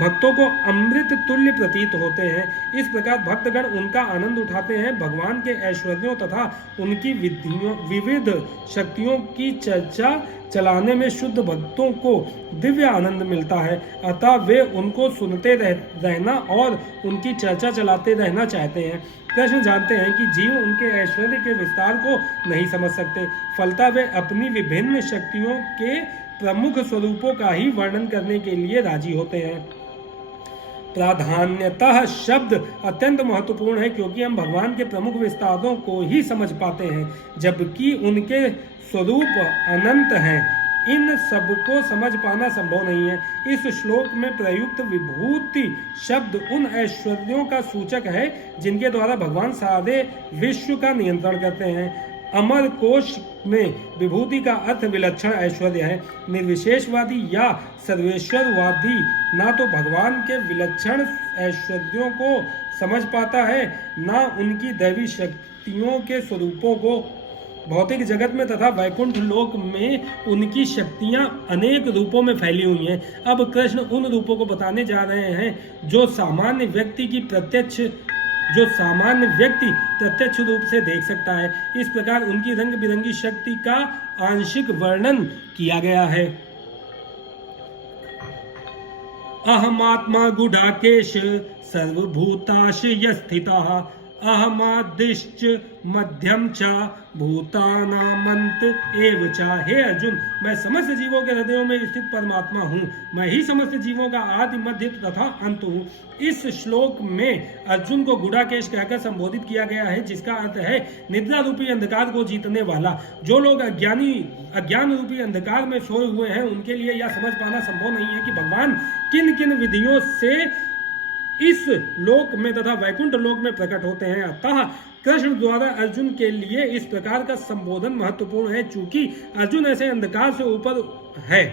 भक्तों को अमृत तुल्य प्रतीत होते हैं। इस प्रकार भक्तगण उनका आनंद उठाते हैं। भगवान के ऐश्वर्यों तथा उनकी विविध शक्तियों की चर्चा चलाने में शुद्ध भक्तों को दिव्य आनंद मिलता है, अतः वे उनको सुनते रहना और उनकी चर्चा चलाते रहना चाहते हैं। कृष्ण जानते हैं कि जीव उनके ऐश्वर्य के विस्तार को नहीं समझ सकते, फलतः वे अपनी विभिन्न शक्तियों के प्रमुख स्वरूपों का ही वर्णन करने के लिए राजी होते हैं। प्राधान्यतः शब्द अत्यंत महत्वपूर्ण है, क्योंकि हम भगवान के प्रमुख विस्तारों को ही समझ पाते हैं, जबकि उनके स्वरूप अनंत हैं। इन सब को समझ पाना संभव नहीं है। इस श्लोक में प्रयुक्त विभूति शब्द उन ऐश्वर्यों का सूचक है जिनके द्वारा भगवान सारे विश्व का नियंत्रण करते हैं। अमर कोश में विभूति का अर्थ विलक्षण ऐश्वर्य है। निर्विशेषवादी या सर्वेश्वरवादी ना तो भगवान के विलक्षण ऐश्वर्यों को समझ पाता है, ना उनकी दैवी शक्तियों के स्वरूपों को। भौतिक जगत में तथा वैकुंठ लोक में उनकी शक्तियां अनेक रूपों में फैली हुई हैं। अब कृष्ण उन रूपों को बताने जा रहे हैं जो सामान्य व्यक्ति प्रत्यक्ष रूप से देख सकता है। इस प्रकार उनकी रंग बिरंगी शक्ति का आंशिक वर्णन किया गया है। अहमात्मा गुडाकेश सर्वभूताशय स्थितः अहमादिश्च मध्यम च भूतानामंत एव च। हे अर्जुन, मैं समस्त जीवों के हृदयों में स्थित परमात्मा हूँ। मैं ही समस्त जीवों का आदि, मध्य तथा अंत हूँ। इस श्लोक में अर्जुन को गुडाकेश कहकर संबोधित किया गया है, जिसका अर्थ है निद्रा रूपी अंधकार को जीतने वाला। जो लोग अज्ञान रूपी अंधकार में सोए हुए हैं, उनके लिए यह समझ पाना संभव नहीं है कि भगवान किन किन विधियों से इस लोक में तथा वैकुंठ लोक में प्रकट होते हैं। अतः कृष्ण द्वारा अर्जुन के लिए इस प्रकार का संबोधन महत्वपूर्ण है। चूंकि अर्जुन ऐसे अंधकार से ऊपर है,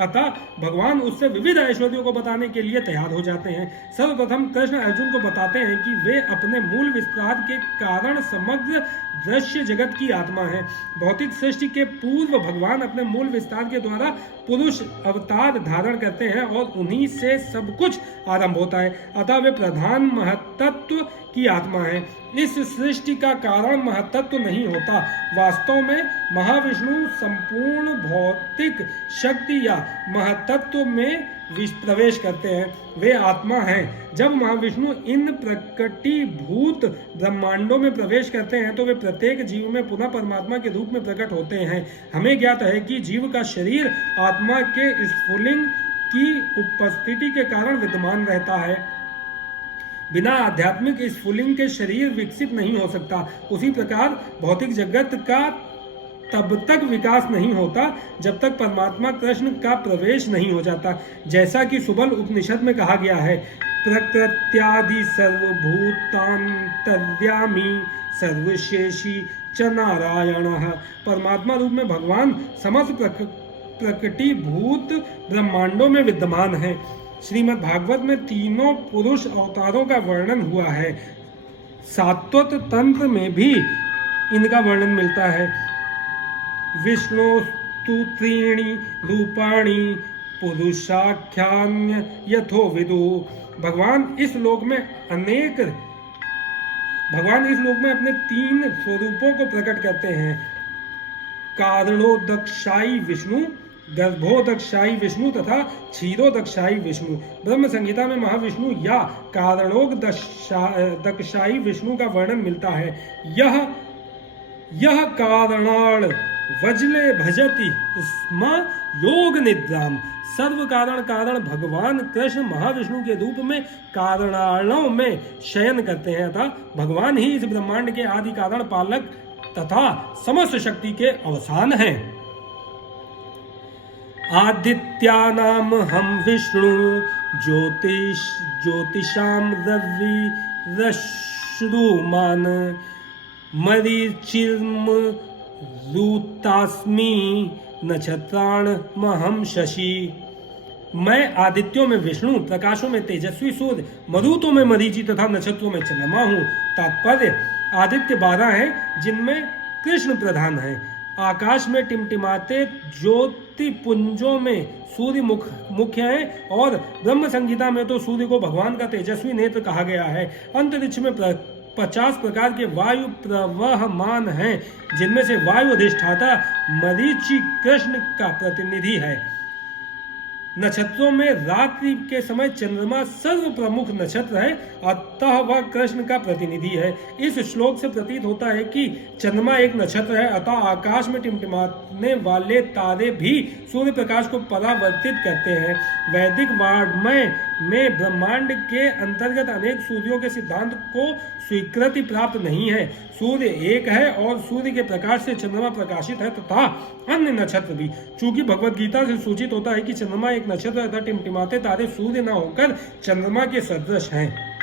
अतः भगवान उससे विविध ऐश्वर्यों को बताने के लिए तैयार हो जाते हैं। सर्वप्रथम कृष्ण अर्जुन को बताते हैं कि वे अपने मूल विस्तार के कारण समग्र दृश्य जगत की आत्मा है। भौतिक सृष्टि के पूर्व भगवान अपने मूल विस्तार के द्वारा पुरुष अवतार धारण करते हैं और उन्हीं से सब कुछ आरंभ होता है। अतः वे प्रधान महत्त्व की आत्मा है। इस सृष्टि का कारण महत्त्व नहीं होता। वास्तव में महाविष्णु संपूर्ण भौतिक शक्ति या महत्त्व में प्रवेश करते हैं। वे आत्मा हैं। जब महाविष्णु इन प्रकटीभूत ब्रह्मांडों में प्रवेश करते हैं तो वे प्रत्येक जीव में पुनः परमात्मा के रूप में प्रकट होते हैं। हमें ज्ञात है कि जीव का शरीर आत्मा के स्फुलिंग की उपस्थिति के कारण विद्यमान रहता है। बिना आध्यात्मिक स्फुलिंग के शरीर विकसित नहीं हो सकता। उसी प्रकार भौतिक जगत का तब तक विकास नहीं होता जब तक परमात्मा कृष्ण का प्रवेश नहीं हो जाता। जैसा कि सुबल उपनिषद में कहा गया है, प्रकृत्यादि सर्वभूतांतर्यामी सर्वशेषी च नारायणः। परमात्मा रूप में भगवान समस्त प्रकटीभूत ब्रह्मांडों में विद्यमान है। श्रीमद् भागवत में तीनों पुरुष अवतारों का वर्णन हुआ है। सात्वत तंत्र में भी इनका वर्णन मिलता है। विष्णु तु त्रीणि रूपाणि पुरुषाख्यान्य यथो विदु। भगवान इस लोक में अपने 3 स्वरूपों को प्रकट करते हैं। कारणोदक्षाई विष्णु, गर्भोदक्षाई विष्णु तथा क्षीरोदक्षाई विष्णु। ब्रह्म संहिता में महाविष्णु या कारणोदक्षाई विष्णु का वर्णन मिलता है। यह कारणाण वज्ले भजति उस्मा योग निद्राम। सर्व कारण भगवान कृष्ण महाविष्णु के रूप में कारणाणों में शयन करते हैं अतः भगवान ही इस ब्रह्मांड के आदि कारण, पालक तथा समस्त शक्ति के अवसान हैं। आदित्यानाम हम विष्णु ज्योतिषाम रवि रश्रुमान मरीचिर्म रूतास्मि नक्षत्राण महम शशि। मैं आदित्यों में विष्णु, प्रकाशों में तेजस्वी सूर्य, मरुतों में मरीचि तथा नक्षत्रों में चंद्रमा हूँ। तात्पर्य आदित्य 12 हैं जिनमें कृष्ण प्रधान है। आकाश में टिमटिमाते ज्योतिपुंजों में सूर्य मुख्य है और ब्रह्म संहिता में तो सूर्य को भगवान का तेजस्वी नेत्र कहा गया है। अंतरिक्ष में 50 प्रकार के वायु प्रवहमान हैं जिनमें से वायु अधिष्ठाता मरीचि कृष्ण का प्रतिनिधि है। नक्षत्रों में रात्रि के समय चंद्रमा सर्व प्रमुख नक्षत्र है अतः वह कृष्ण का प्रतिनिधि है। इस श्लोक से प्रतीत होता है कि चंद्रमा एक नक्षत्र है अतः आकाश में टिमटिमाने वाले तारे भी सूर्य प्रकाश को परावर्तित करते हैं। वैदिक वाङ्मय में ब्रह्मांड के अंतर्गत अनेक सूर्यों के सिद्धांत को स्वीकृति प्राप्त नहीं है। सूर्य एक है और सूर्य के प्रकाश से चंद्रमा प्रकाशित है तथा अन्य नक्षत्र भी। चूंकि भगवत गीता से सूचित होता है कि चंद्रमा एक नक्षत्र तथा टिमटिमाते तारे सूर्य न होकर चंद्रमा के सदृश हैं।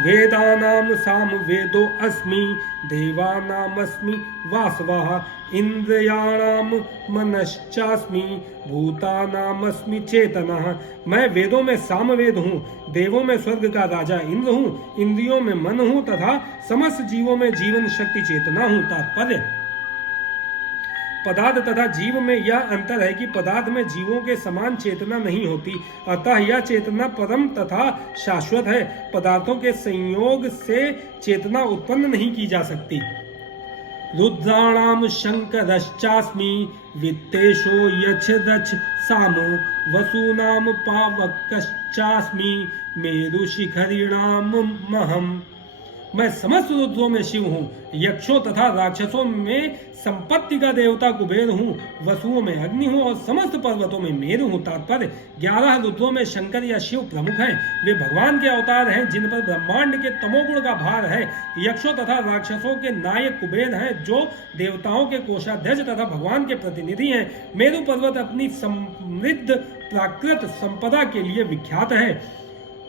वेदानाम साम वेदो अस्मि देवानामस्मि वासवः इंद्रियाणाम मनश्चास्मि भूतानामस्मि चेतनः। मैं वेदों में सामवेद हूँ, देवों में स्वर्ग का राजा इंद्र हूँ, इंद्रियों में मन हूँ तथा समस्त जीवों में जीवन शक्ति चेतना हूँ। तात्पर्य पदार्थ तथा जीव में यह अंतर है कि पदार्थ में जीवों के समान चेतना नहीं होती अतः यह चेतना परम तथा शाश्वत है। पदार्थों के संयोग से चेतना उत्पन्न नहीं की जा सकती। रुद्राणाम शंकरश्चास्मि वित्तेषो यक्षरक्ष साम वसूनाम पावकश्चास्मि मेरुशिखरिणाम महम। मैं समस्त रुद्रों में शिव हूँ, यक्षों तथा राक्षसों में संपत्ति का देवता कुबेर हूँ, वसुओं में अग्नि हूँ और समस्त पर्वतों में मेरु हूँ। तात्पर्य 11 रुद्रों में शंकर या शिव प्रमुख हैं। वे भगवान के अवतार हैं जिन पर ब्रह्मांड के तमोगुण का भार है। यक्षों तथा राक्षसों के नायक कुबेर हैं जो देवताओं के कोषाध्यक्ष तथा भगवान के प्रतिनिधि हैं। मेरु पर्वत अपनी समृद्ध प्राकृत संपदा के लिए विख्यात है।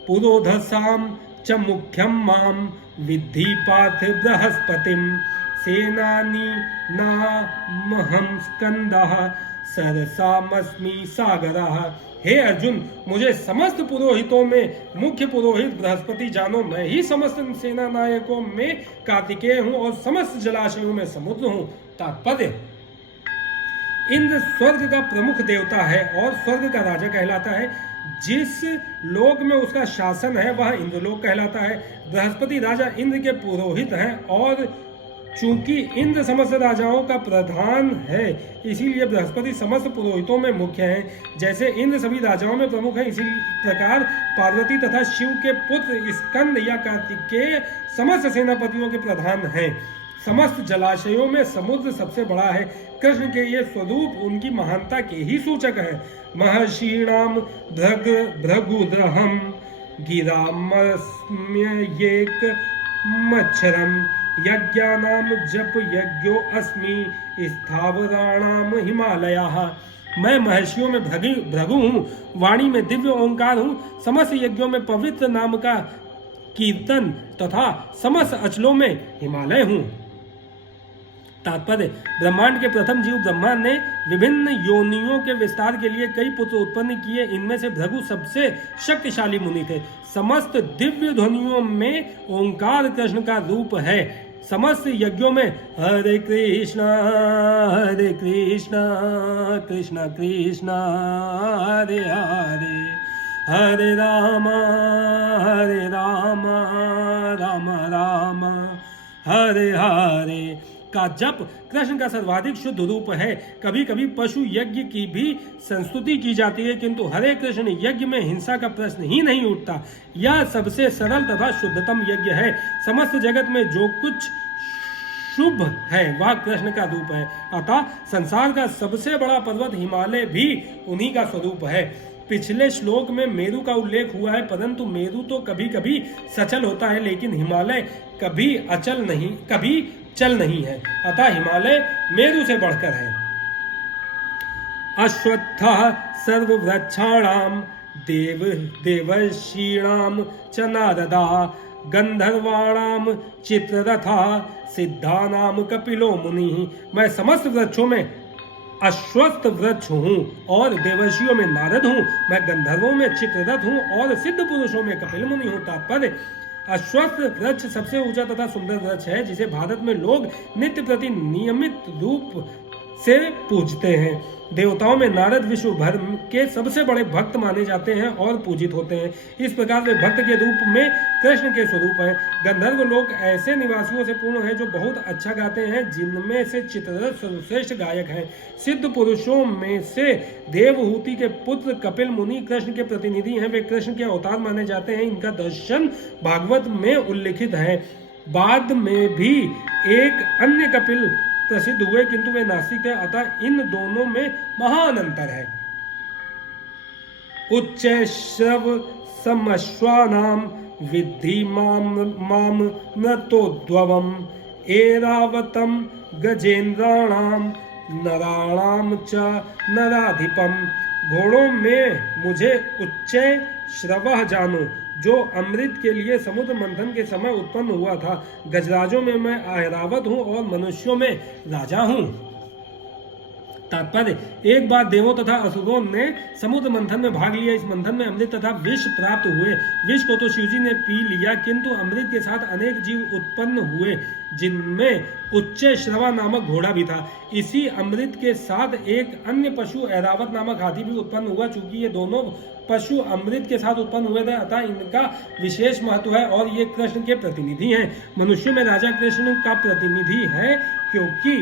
पुरोधसाम च मुख्यम माम विद्धि पार्थ बृहस्पतिम सेनानी नामहं स्कंदः सरसामस्मि सागरः। हे अर्जुन, मुझे समस्त पुरोहितों में मुख्य पुरोहित बृहस्पति जानो। मैं ही समस्त सेना नायकों में कार्तिकेय हूँ और समस्त जलाशयों में समुद्र हूँ। तात्पर्य इंद्र स्वर्ग का प्रमुख देवता है और स्वर्ग का राजा कहलाता है। जिस लोक में उसका शासन है वह इंद्रलोक कहलाता है। बृहस्पति राजा इंद्र के पुरोहित हैं और चूंकि इंद्र समस्त राजाओं का प्रधान है इसीलिए बृहस्पति समस्त पुरोहितों में मुख्य हैं। जैसे इंद्र सभी राजाओं में प्रमुख है इसी प्रकार पार्वती तथा शिव के पुत्र स्कंद या कार्तिकेय समस्त सेनापतियों के प्रधान हैं। समस्त जलाशयों में समुद्र सबसे बड़ा है। कृष्ण के ये स्वरूप उनकी महानता के ही सूचक है। महर्षीणाम भृगुद्रहम गिरामस्म्येक मच्छरम यज्ञानाम जप यज्ञो अस्मि स्थावराणाम हिमालयाः। मैं महर्षियों में भृगु हूँ, वाणी में दिव्य ओंकार हूँ, समस्त यज्ञों में पवित्र नाम का कीर्तन तथा समस्त अचलों में हिमालय हूँ। तात्पर्य, ब्रह्मांड के प्रथम जीव ब्रह्मा ने विभिन्न योनियों के विस्तार के लिए कई पुत्र उत्पन्न किए। इनमें से भृगु सबसे शक्तिशाली मुनि थे। समस्त दिव्य ध्वनियों में ओंकार कृष्ण का रूप है। समस्त यज्ञों में हरे कृष्णा कृष्ण कृष्ण हरे हरे, हरे राम राम राम हरे हरे का जप कृष्ण का सर्वाधिक शुद्ध रूप है। कभी कभी पशु यज्ञ की भी संस्तुति की जाती है, किंतु हरे कृष्ण यज्ञ में हिंसा का प्रश्न ही नहीं उठता। यह सबसे सरल तथा शुद्धतम यज्ञ है। समस्त जगत में जो कुछ शुभ है वह कृष्ण का रूप है। अतः संसार का सबसे बड़ा पर्वत हिमालय भी उन्हीं का स्वरूप है। पिछले श्लोक में मेरु का उल्लेख हुआ है, परंतु मेरु तो कभी कभी सचल होता है, लेकिन हिमालय कभी चल नहीं है। अतः हिमालय मेरु से बढ़कर है। अश्वत्थः सर्ववृक्षाणां देवर्षीणां च नारदा, गंधर्वाणां चित्ररथा, सिद्धानां कपिलो मुनि। मैं समस्त वृक्षों में अश्वत्थ वृक्ष हूँ और देवर्षियों में नारद हूँ। मैं गंधर्वों में चित्ररथ हूँ और सिद्ध पुरुषों में कपिल मुनि हूँ। तात्पर्य, अश्वत्थ वृक्ष सबसे ऊंचा तथा सुंदर वृक्ष है, जिसे भारत में लोग नित्य प्रति नियमित रूप से पूजते हैं। देवताओं में नारद विश्व भर के सबसे बड़े भक्त माने जाते हैं और पूजित होते हैं। इस प्रकार वे भक्त के रूप में कृष्ण के स्वरूप हैं। गंधर्व लोग ऐसे निवासियों से पूर्ण हैं जो बहुत अच्छा गाते हैं, जिनमें से चित्ररथ सर्वश्रेष्ठ गायक हैं। सिद्ध पुरुषों में से देवहूति के पुत्र कपिल मुनि कृष्ण के प्रतिनिधि हैं। वे कृष्ण के अवतार माने जाते हैं। इनका दर्शन भागवत में उल्लिखित है। बाद में भी एक अन्य कपिल प्रसिद्ध हुए, किंतु वे नास्तिक थे। अतः इन दोनों में महान अंतर है। उच्च श्रव समश्वानाम विद्धि माम न तो द्ववम, एरावतम गजेंद्राणाम नराणाम च नराधिपम। घोड़ों में मुझे उच्च श्रवः जानो, जो अमृत के लिए समुद्र मंथन के समय उत्पन्न हुआ था। गजराजों में मैं ऐरावत हूँ और मनुष्यों में राजा हूँ। तात्पर्य, एक बार देवों तथा असुरों ने समुद्र मंथन में भाग लिया। इस मंथन में अमृत तथा विष प्राप्त हुए। विष को तो शिवजी ने पी लिया, किंतु अमृत के साथ अनेक जीव उत्पन्न हुए, जिनमें उच्च श्रवा नामक घोड़ा भी था। इसी अमृत के साथ एक अन्य पशु ऐरावत नामक हाथी भी उत्पन्न हुआ। चूंकि ये दोनों पशु अमृत के साथ उत्पन्न हुए थे, अतः इनका विशेष महत्व है और ये कृष्ण के प्रतिनिधि हैं। मनुष्य में राजा कृष्ण का प्रतिनिधि है, क्योंकि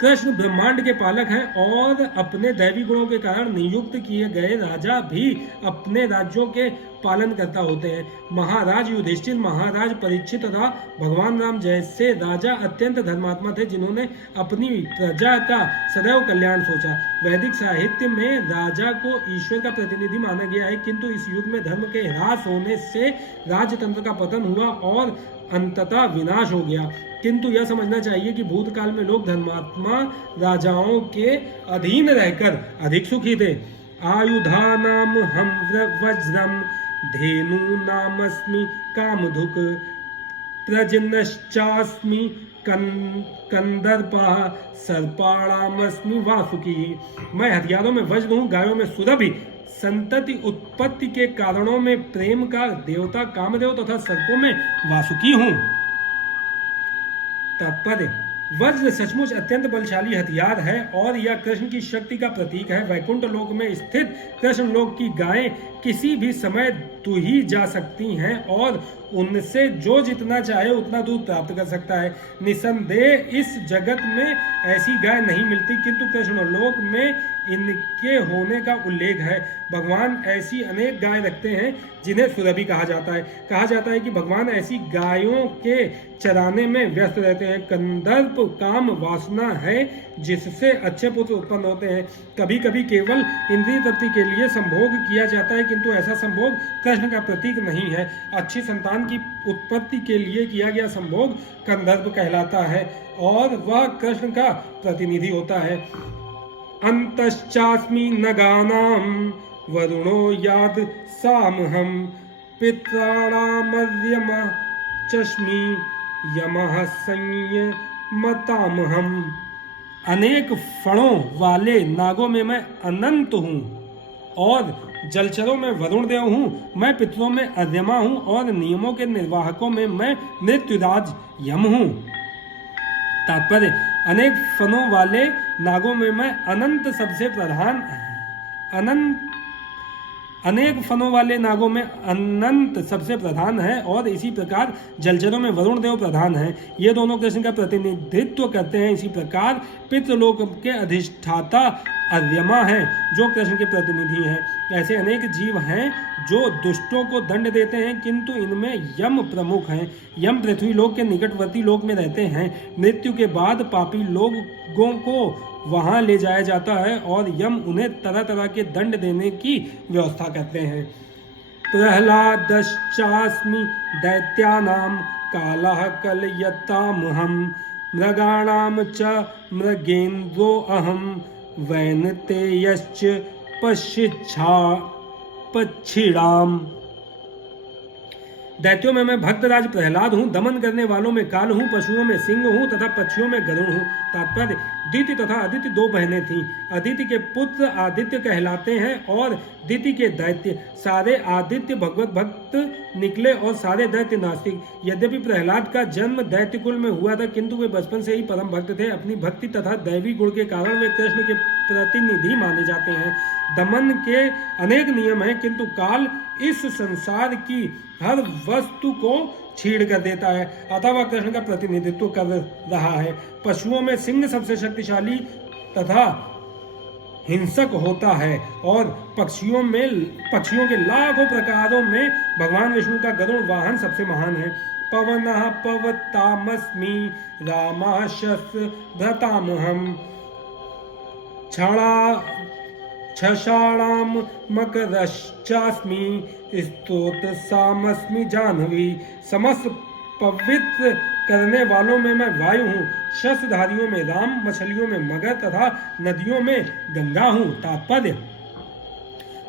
कृष्ण ब्रह्मांड के पालक हैं और अपने दैवी गुणों के कारण नियुक्त किए गए राजा भी अपने राज्यों के पालन करता होते हैं। महाराज युधिष्ठिर, महाराज परीक्षित तथा भगवान राम जैसे राजा अत्यंत धर्मात्मा थे, जिन्होंने अपनी प्रजा का सदैव कल्याण सोचा। वैदिक साहित्य में राजा को ईश्वर का प्रतिनिधि माना गया है, किंतु इस युग में धर्म के ह्रास होने से राजतंत्र का पतन हुआ और अंततः विनाश हो गया। किंतु यह समझना चाहिए कि भूतकाल में लोग धर्मात्मा राजाओं के अधीन रहकर अधिक सुखी थे। आयुधानाम हम वज्रम, धेनु नामस्मि कामधुक, प्रजनश्चास्मि कंदर्पः, सर्पाणामस्मि वासुकी। मैं हथियारों में वज्र हूँ, गायों में सुरभि, संतति उत्पत्ति के कारणों में प्रेम का देवता कामदेव तथा सर्पों में वासुकी हूँ। तात्पर्य, वज्र सचमुच अत्यंत बलशाली हथियार है और यह कृष्ण की शक्ति का प्रतीक है। वैकुंठ लोक में स्थित कृष्ण लोक की गायें किसी भी समय दुही जा सकती हैं और उनसे जो जितना चाहे उतना दूध प्राप्त कर सकता है। निसंदेह इस जगत में ऐसी गाय नहीं मिलती, किंतु कृष्ण लोक में इनके होने का उल्लेख है। भगवान ऐसी अनेक गाय रखते हैं जिन्हें सुरभि कहा जाता है। कहा जाता है कि भगवान ऐसी गायों के चराने में व्यस्त रहते हैं। कंदर्प काम वासना है, जिससे अच्छे पुत्र उत्पन्न होते हैं। कभी कभी केवल इंद्रिय तृप्ति के लिए संभोग किया जाता है, किंतु ऐसा संभोग कृष्ण का प्रतीक नहीं है। अच्छी संतान की उत्पत्ति के लिए किया गया संभोग कंदर्प कहलाता है और वह कृष्ण का प्रतिनिधि होता है। अंतश्चास्मि नगानां वरुणो याद सामहं, पित्राणामर्यम चश्मि यमः संय मतामहम। अनेक फणों वाले नागों में मैं अनंत हूँ और जलचरों में वरुण देव हूँ। मैं पितरों में अर्यमा हूँ और नियमों के निर्वाहकों में मैं मृत्युराज यम हूँ। तात्पर्य, अनेक फणों वाले नागों में मैं अनंत सबसे प्रधान अनेक फनों वाले नागों में अनंत सबसे प्रधान है और इसी प्रकार जलचरों में वरुण देव प्रधान है। ये दोनों कृष्ण का प्रतिनिधित्व करते हैं। इसी प्रकार पितृलोक के अधिष्ठाता अर्यमा हैं जो कृष्ण के प्रतिनिधि हैं। ऐसे अनेक जीव हैं जो दुष्टों को दंड देते हैं, किंतु इनमें यम प्रमुख हैं। यम पृथ्वी लोक के निकटवर्ती लोक में रहते हैं। मृत्यु के बाद पापी लोगों को वहां ले जाया जाता है और यम उन्हें तरह तरह के दंड देने की व्यवस्था करते हैं। प्रहलादश्चास्मि दैत्यानां कालः कलयतामहं मृगाणां च मृगेन्द्रो अहं वैनतेयश्च पक्षिणाम। दैत्यों में मैं भक्तराज प्रहलाद हूँ, दमन करने वालों में काल हूँ, पशुओं में सिंह हूँ तथा पक्षियों में गरुड़ हूँ। तात्पर्य, दिति तथा अदिति दो बहनें थीं। अदिति के पुत्र आदित्य कहलाते हैं और दिति के दैत्य। सारे आदित्य भगवत भक्त निकले और सारे दैत्य नास्तिक। यद्यपि प्रहलाद का जन्म दैत्य कुल में हुआ था, किंतु वे बचपन से ही परम भक्त थे। अपनी भक्ति तथा दैवी गुण के कारण वे कृष्ण के प्रतिनिधि माने जाते हैं। दमन के अनेक नियम हैं, किंतु काल इस संसार की हर वस्तु को छीड़ कर देता है, अतः वह कृष्ण का प्रतिनिधित्व कर रहा है। पशुओं में सिंह सबसे शक्तिशाली तथा हिंसक होता है और पक्षियों के लाखों प्रकारों में भगवान विष्णु का गरुड़ वाहन सबसे महान है। पवनः पवतामस्मि रामः शस्त्रभृतामहं छषाणां मकरश्चास्मि स्तोत्रसामस्मि जाह्नवी। समस्त पवित्र करने वालों में मैं वायु हूँ, शस्त्रधारियों में राम, मछलियों में मगर तथा नदियों में गंगा हूँ। तात्पर्य,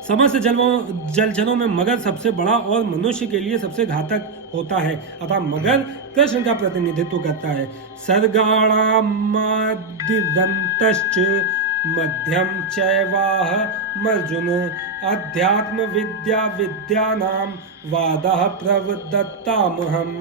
समस्त जलचरों में मगर सबसे बड़ा और मनुष्य के लिए सबसे घातक होता है, अतः मगर कृष्ण का प्रतिनिधित्व करता है। सर्गाणामादिदन्तश्च मध्यम चैवाहमर्जुन अध्यात्म विद्या विद्यानां वादः प्रवदत्तामहं।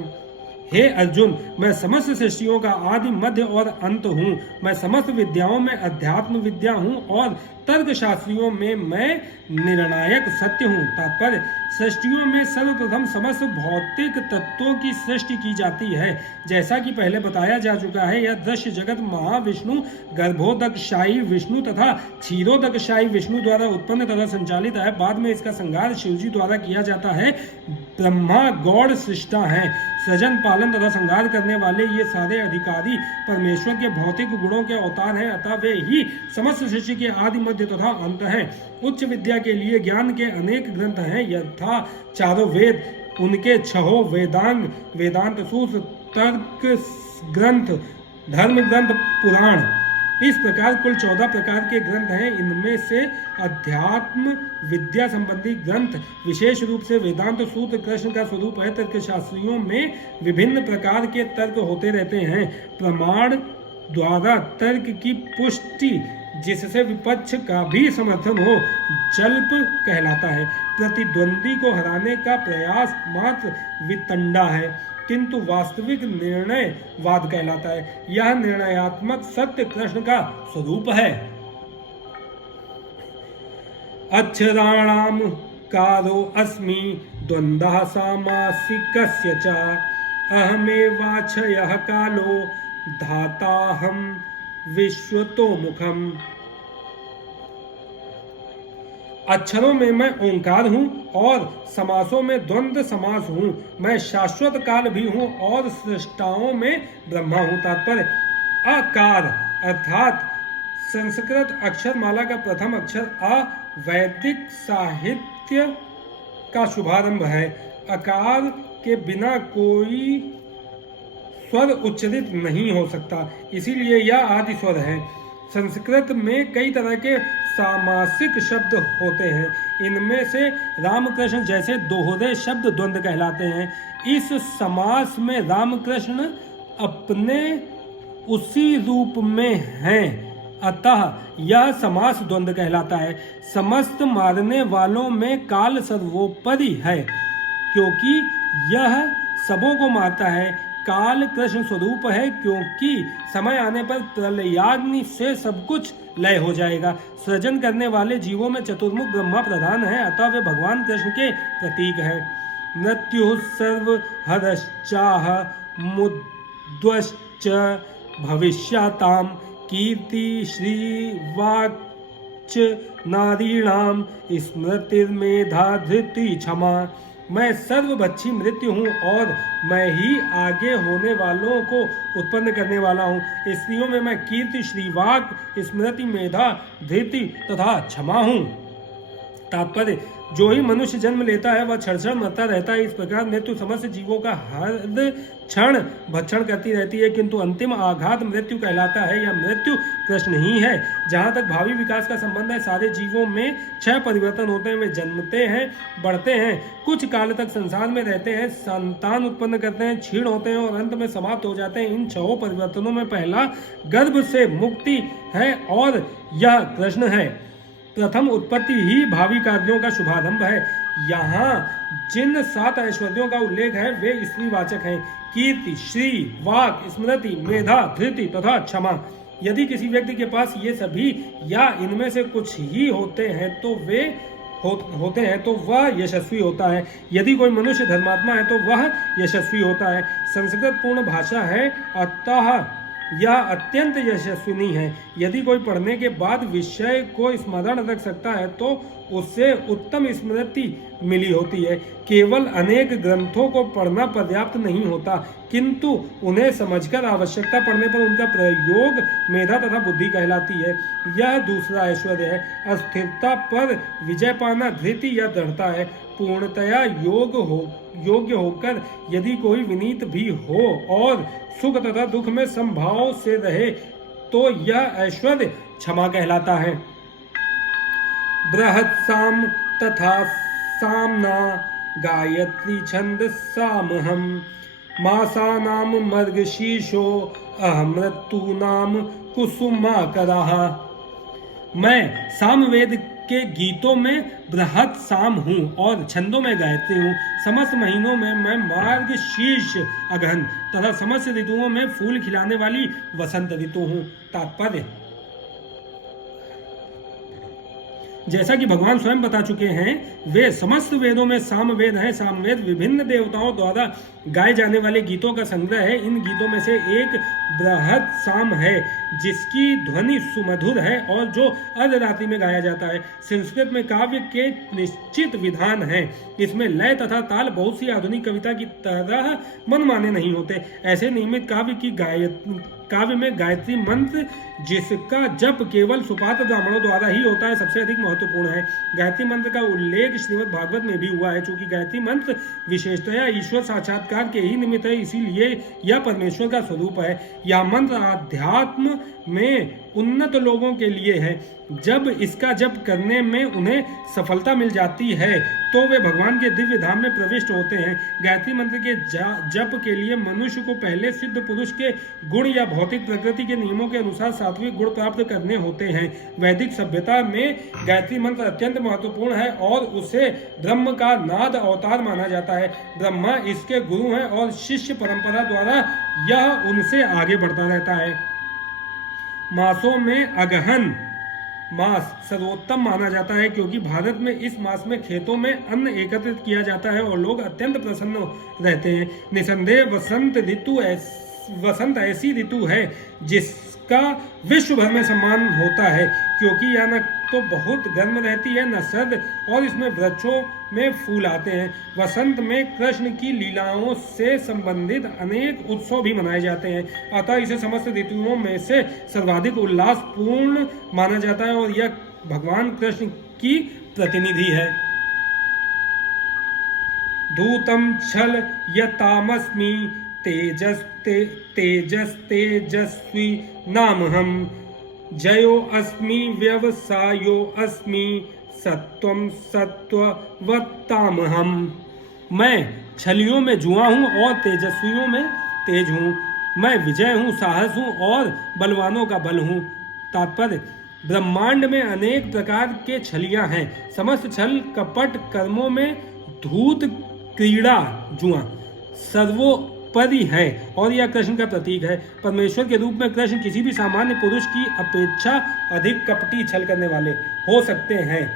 हे अर्जुन, मैं समस्त सृष्टियों का आदि मध्य और अंत हूँ। मैं समस्त विद्याओं में अध्यात्म विद्या हूँ और तर्क शास्त्रियों में मैं निर्णायक सत्य हूँ। तात्पर्य, सृष्टियों में सर्वप्रथम समस्त भौतिक तत्वों की सृष्टि की जाती है। जैसा कि पहले बताया जा चुका है, यह दृश्य जगत महाविष्णु, गर्भोदकशायी विष्णु तथा क्षीरोदकशायी विष्णु द्वारा उत्पन्न तथा संचालित है। बाद में इसका संहार शिवजी द्वारा किया जाता है। ब्रह्मा गौड़ सृष्टा है। सृजन, पालन तथा संहार करने वाले ये सारे अधिकारी परमेश्वर के भौतिक गुणों के अवतार हैं, अतः वे ही समस्त सृष्टि के आदि मध्य तथा अंत हैं। उच्च विद्या के लिए ज्ञान के अनेक ग्रंथ हैं, यथा चारों वेद, उनके छहों वेदांग, वेदांत सूत्र, तर्क ग्रंथ, धर्म ग्रंथ, पुराण। इस प्रकार कुल 14 प्रकार के ग्रंथ हैं। इनमें से अध्यात्म विद्या संबंधी ग्रंथ, विशेष रूप से वेदांत सूत्र कृष्ण का स्वरूप है। तर्कशास्त्रियों में विभिन्न प्रकार के तर्क होते रहते हैं। प्रमाण द्वारा तर्क की पुष्टि, जिससे विपक्ष का भी समर्थन हो, जल्प कहलाता है। प्रतिद्वंदी को हराने का प्रयास मात्र वितंडा है, किंतु वास्तविक निर्णयवाद कहलाता है। यह निर्णयात्मक सत्य कृष्ण का स्वरूप है। अक्षराणाम कारो अस्मि द्वंद्वः सामासिकस्य च अहमेवाक्षयः कालो धाताहं विश्वतोमुखम्। अक्षरों में मैं ओंकार हूँ और समासों में द्वंद्व समास हूँ। मैं शाश्वत काल भी हूँ और सृष्टाओं में ब्रह्मा हूँ। तात्पर्य, अकार अर्थात संस्कृत अक्षरमाला का प्रथम अक्षर अ वैदिक साहित्य का शुभारंभ है। अकार के बिना कोई स्वर उच्चारित नहीं हो सकता, इसीलिए यह आदि स्वर है। संस्कृत में कई तरह के सामासिक शब्द होते हैं। इनमें से रामकृष्ण जैसे दोहरे शब्द द्वंद्व कहलाते हैं। इस समास में रामकृष्ण अपने उसी रूप में हैं। अतः यह समास द्वंद्व कहलाता है। समस्त मारने वालों में काल सर्वोपरि है, क्योंकि यह सबों को मारता है। काल कृष्ण स्वरूप है, क्योंकि समय आने पर प्रलयाग्नि से सब कुछ लय हो जाएगा। सृजन करने वाले जीवों में चतुर्मुख ब्रह्मा प्रधान है, अतः वे भगवान कृष्ण के प्रतीक है। मृत्यु सर्व हरश्चाह मुद्वश्च भविष्यताम कीर्ति श्रीवाच नारीणाम स्मृतिर्मेधा धृति क्षमा। मैं सर्वभक्षी मृत्यु हूँ और मैं ही आगे होने वालों को उत्पन्न करने वाला हूँ। स्त्रियों में मैं कीर्ति श्रीवाक स्मृति मेधा धृति तथा क्षमा हूँ। तात्पर्य, जो ही मनुष्य जन्म लेता है वह क्षण मरता रहता है। इस प्रकार मृत्यु समस्त जीवों का हर क्षण भक्षण करती रहती है, किंतु अंतिम आघात मृत्यु कहलाता है। यह मृत्यु कृष्ण ही है। जहाँ तक भावी विकास का संबंध है, सारे जीवों में 6 परिवर्तन होते हैं। वे जन्मते हैं, बढ़ते हैं, कुछ काल तक संसार में रहते हैं, संतान उत्पन्न करते हैं, क्षीण होते हैं और अंत में समाप्त हो जाते हैं। इन 6 परिवर्तनों में पहला गर्भ से मुक्ति है और यह कृष्ण है। प्रथम उत्पत्ति ही भावी कार्यों का शुभारंभ है। यहाँ जिन 7 ऐश्वर्यों का उल्लेख है वे स्त्रीवाचक हैं: कीर्ति, श्री, वाक, स्मृति, मेधा, धृति तथा क्षमा। यदि किसी व्यक्ति के पास ये सभी या इनमें से कुछ ही होते हैं तो वह यशस्वी होता है। यदि कोई मनुष्य धर्मात्मा है तो वह यशस्वी होता है। संस्कृत पूर्ण भाषा है, अतः यह अत्यंत यशस्विनी है। यदि कोई पढ़ने के बाद विषय को स्मरण रख सकता है तो उससे उत्तम स्मृति मिली होती है। केवल अनेक ग्रंथों को पढ़ना पर्याप्त नहीं होता, किंतु उन्हें समझकर आवश्यकता पड़ने पर उनका प्रयोग मेधा तथा बुद्धि कहलाती है। यह दूसरा ऐश्वर्य है। अस्थिरता पर विजय पाना धृति या दृढ़ता है। पूर्णतया योग्य होकर यदि कोई विनीत भी हो और सुख तथा दुख में समभाव से रहे तो यह ऐश्वर्य क्षमा कहलाता है। बृहत् साम तथा सामना गायत्री छंद सामहम मासानाम मर्गशीर्षो अहमृत्यूनाम कुसुमाकरः। मैं सामवेद के गीतों में बृहत् साम हूँ और छंदों में गायत्री हूँ। समस्त महीनों में मैं मार्ग शीर्ष अगहन तथा समस्त ऋतुओं में फूल खिलाने वाली वसंत ऋतु हूँ। तात्पर्य, जैसा कि भगवान स्वयं बता चुके हैं, वे समस्त वेदों में सामवेद हैं। सामवेद विभिन्न देवताओं द्वारा गाए जाने वाले गीतों का संग्रह है। इन गीतों में से एक बृहत् साम है जिसकी ध्वनि सुमधुर है और जो अर्धरात्रि में गाया जाता है। संस्कृत में काव्य के निश्चित विधान हैं। इसमें लय तथा ताल बहुत सी आधुनिक कविता की तरह मनमाने नहीं होते। ऐसे नियमित काव्य में गायत्री मंत्र, जिसका जप केवल सुपात्र ब्राह्मणों द्वारा ही होता है, सबसे अधिक महत्वपूर्ण है। गायत्री मंत्र का उल्लेख श्रीमद् भागवत में भी हुआ है। चूंकि गायत्री मंत्र विशेषतया ईश्वर साक्षात्कार के ही निमित्त है, इसीलिए यह परमेश्वर का स्वरूप है। यह मंत्र आध्यात्म में उन्नत लोगों के लिए है। जब इसका जप करने में उन्हें सफलता मिल जाती है तो वे भगवान के दिव्य धाम में प्रविष्ट होते हैं। गायत्री मंत्र के जप के लिए मनुष्य को पहले सिद्ध पुरुष के गुण या भौतिक प्रकृति के नियमों के अनुसार सात्विक गुण प्राप्त करने होते हैं। वैदिक सभ्यता में गायत्री मंत्र अत्यंत महत्वपूर्ण है और उसे ब्रह्म का नाद अवतार माना जाता है। ब्रह्मा इसके गुरु हैं और शिष्य परंपरा द्वारा यह उनसे आगे बढ़ता रहता है। मासों में अगहन मास सर्वोत्तम माना जाता है, क्योंकि भारत में इस मास में खेतों में अन्न एकत्रित किया जाता है और लोग अत्यंत प्रसन्न रहते हैं। निसंदेह वसंत ऐसी ऋतु है जिसका विश्व भर में सम्मान होता है, क्योंकि यह न तो बहुत गर्म रहती है न सर्द, और इसमें वृक्षों में फूल आते हैं। वसंत में कृष्ण की लीलाओं से संबंधित अनेक उत्सव भी मनाए जाते हैं। अतः इसे समस्त ऋतुओं में से सर्वाधिक उल्लासपूर्ण माना जाता है और यह भगवान कृष्ण की प्रतिनिधि है। धूतम छल यतामस्मि तेजस्वी नामहम जयो अस्मि व्यवसायो अस्मि सत्वम सत्ववत्तामहम। मैं छलियों में जुआ हूँ और तेजस्वियों में तेज हूँ। मैं विजय हूँ, साहस हूँ और बलवानों का बल हूँ। तात्पर्य, ब्रह्मांड में अनेक प्रकार के छलियां हैं। समस्त छल कपट कर्मों में धूत क्रीड़ा जुआ सर्वोपरि है और यह कृष्ण का प्रतीक है। परमेश्वर के रूप में कृष्ण किसी भी सामान्य पुरुष की अपेक्षा अधिक कपटी छल करने वाले हो सकते हैं।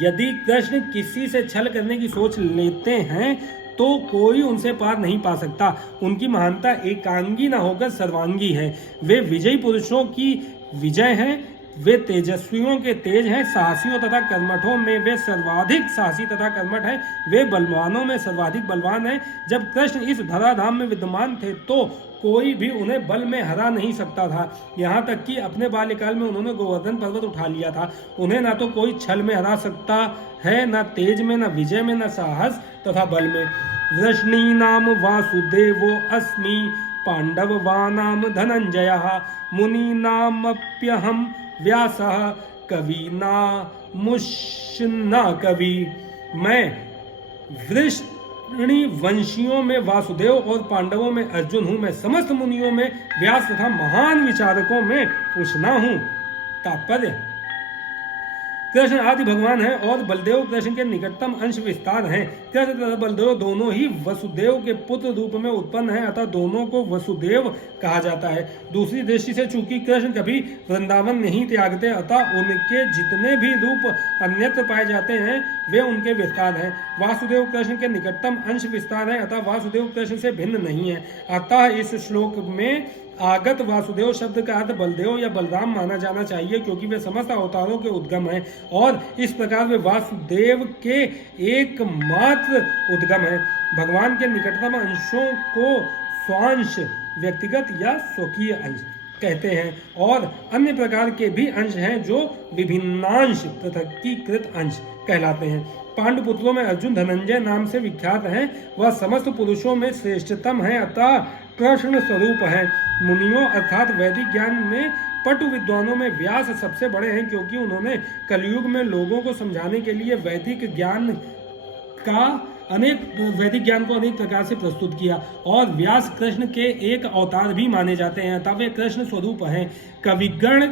यदि कृष्ण किसी से छल करने की सोच लेते हैं तो कोई उनसे पार नहीं पा सकता। उनकी महानता एकांगी न होकर सर्वांगी है। वे विजयी पुरुषों की विजय हैं, वे तेजस्वियों के तेज हैं, साहसियों तथा कर्मठों में वे सर्वाधिक साहसी तथा कर्मठ हैं, वे बलवानों में सर्वाधिक बलवान हैं। जब कृष्ण इस धराधाम में विद्यमान थे तो कोई भी उन्हें बल में हरा नहीं सकता था। यहाँ तक कि अपने बाल्यकाल में उन्होंने गोवर्धन पर्वत उठा लिया था। उन्हें ना तो कोई छल में हरा सकता है, न तेज में, न विजय में, न साहस तथा बल में। वृष्णीनाम वासुदेवो अस्मि, पांडवानाम धनंजयः, मुनीनामप्यहम व्यासः, कवीनामुष्ण कवि। मैं वृष्णि वंशियों में वासुदेव और पांडवों में अर्जुन हूँ। मैं समस्त मुनियों में व्यास तथा महान विचारकों में उष्णा हूँ। तात्पर्य, कृष्ण आदि भगवान है और बलदेव कृष्ण के निकटतम अंश विस्तार हैं। कृष्ण तथा बलदेव दोनों ही वसुदेव के पुत्र रूप में उत्पन्न हैं, अतः दोनों को वसुदेव कहा जाता है। दूसरी दृष्टि से चूंकि कृष्ण कभी वृंदावन नहीं त्यागते, अतः उनके जितने भी रूप अन्यत्र पाए जाते हैं वे उनके विस्तार हैं। वासुदेव कृष्ण के निकटतम अंश विस्तार है, अतः वासुदेव कृष्ण से भिन्न नहीं है। अतः इस श्लोक में आगत वासुदेव शब्द का अर्थ बलदेव या बलराम माना जाना चाहिए, क्योंकि वे समस्त अवतारों के उद्गम हैं और इस प्रकार वे वासुदेव के एकमात्र उद्गम हैं। भगवान के निकटतम अंशों को स्वांश, व्यक्तिगत या स्वकीय अंश कहते हैं और अन्य प्रकार के भी अंश हैं जो विभिन्नांश, पृथकीकृत अंश कहलाते हैं। पांडुपुत्रों में अर्जुन धनंजय नाम से विख्यात हैं। वह समस्त पुरुषों में श्रेष्ठतम है, अतः कृष्ण स्वरूप है। मुनियों अर्थात वैदिक ज्ञान में पटु विद्वानों में व्यास सबसे बड़े हैं, क्योंकि उन्होंने कलयुग में लोगों को समझाने के लिए वैदिक ज्ञान को अनेक प्रकार से प्रस्तुत किया और व्यास कृष्ण के एक अवतार भी माने जाते हैं, अतः वे कृष्ण स्वरूप हैं। कविगण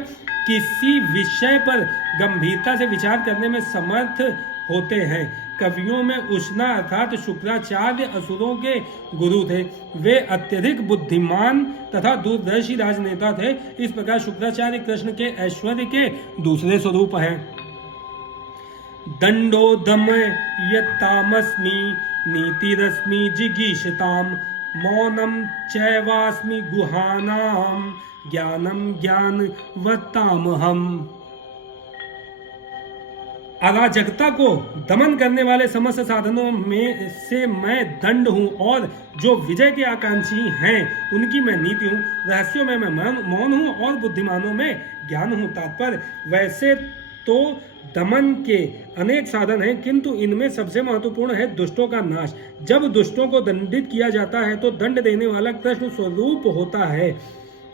किसी विषय पर गंभीरता से विचार करने में समर्थ होते हैं। कवियों में उष्णा अर्थात शुक्राचार्य असुरों के गुरु थे। वे अत्यधिक बुद्धिमान तथा दूरदर्शी राजनेता थे। इस प्रकार शुक्राचार्य कृष्ण के ऐश्वर्य के दूसरे स्वरूप हैं। दंडो दमयतामस्मि, नीतिरस्मि जिगीषताम्, मौनम चैवास्मि गुहानाम, ज्ञानम ज्ञानवतामहम्। अराजकता को दमन करने वाले समस्त साधनों में से मैं दंड हूँ और जो विजय के आकांक्षी हैं उनकी मैं नीति हूँ। रहस्यों में मैं मौन हूँ और बुद्धिमानों में ज्ञान हूँ। तात्पर्य, वैसे तो दमन के अनेक साधन हैं, किंतु इनमें सबसे महत्वपूर्ण है दुष्टों का नाश। जब दुष्टों को दंडित किया जाता है तो दंड देने वाला कृष्ण स्वरूप होता है।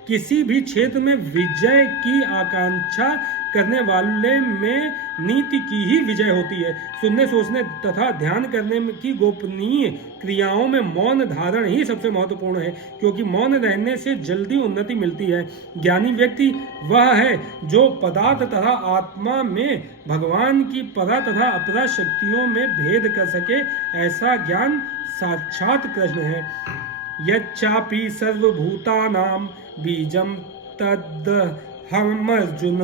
किसी भी क्षेत्र में विजय की आकांक्षा करने वाले में नीति की ही विजय होती है। सुनने, सोचने तथा ध्यान करने की गोपनीय क्रियाओं में मौन धारण ही सबसे महत्वपूर्ण है, क्योंकि मौन रहने से जल्दी उन्नति मिलती है। ज्ञानी व्यक्ति वह है जो पदार्थ तथा आत्मा में भगवान की परा तथा अपरा शक्तियों में भेद कर सके। ऐसा ज्ञान साक्षात कृष्ण है। यच्चापि सर्वभूतानां बीजं तदहमर्जुन,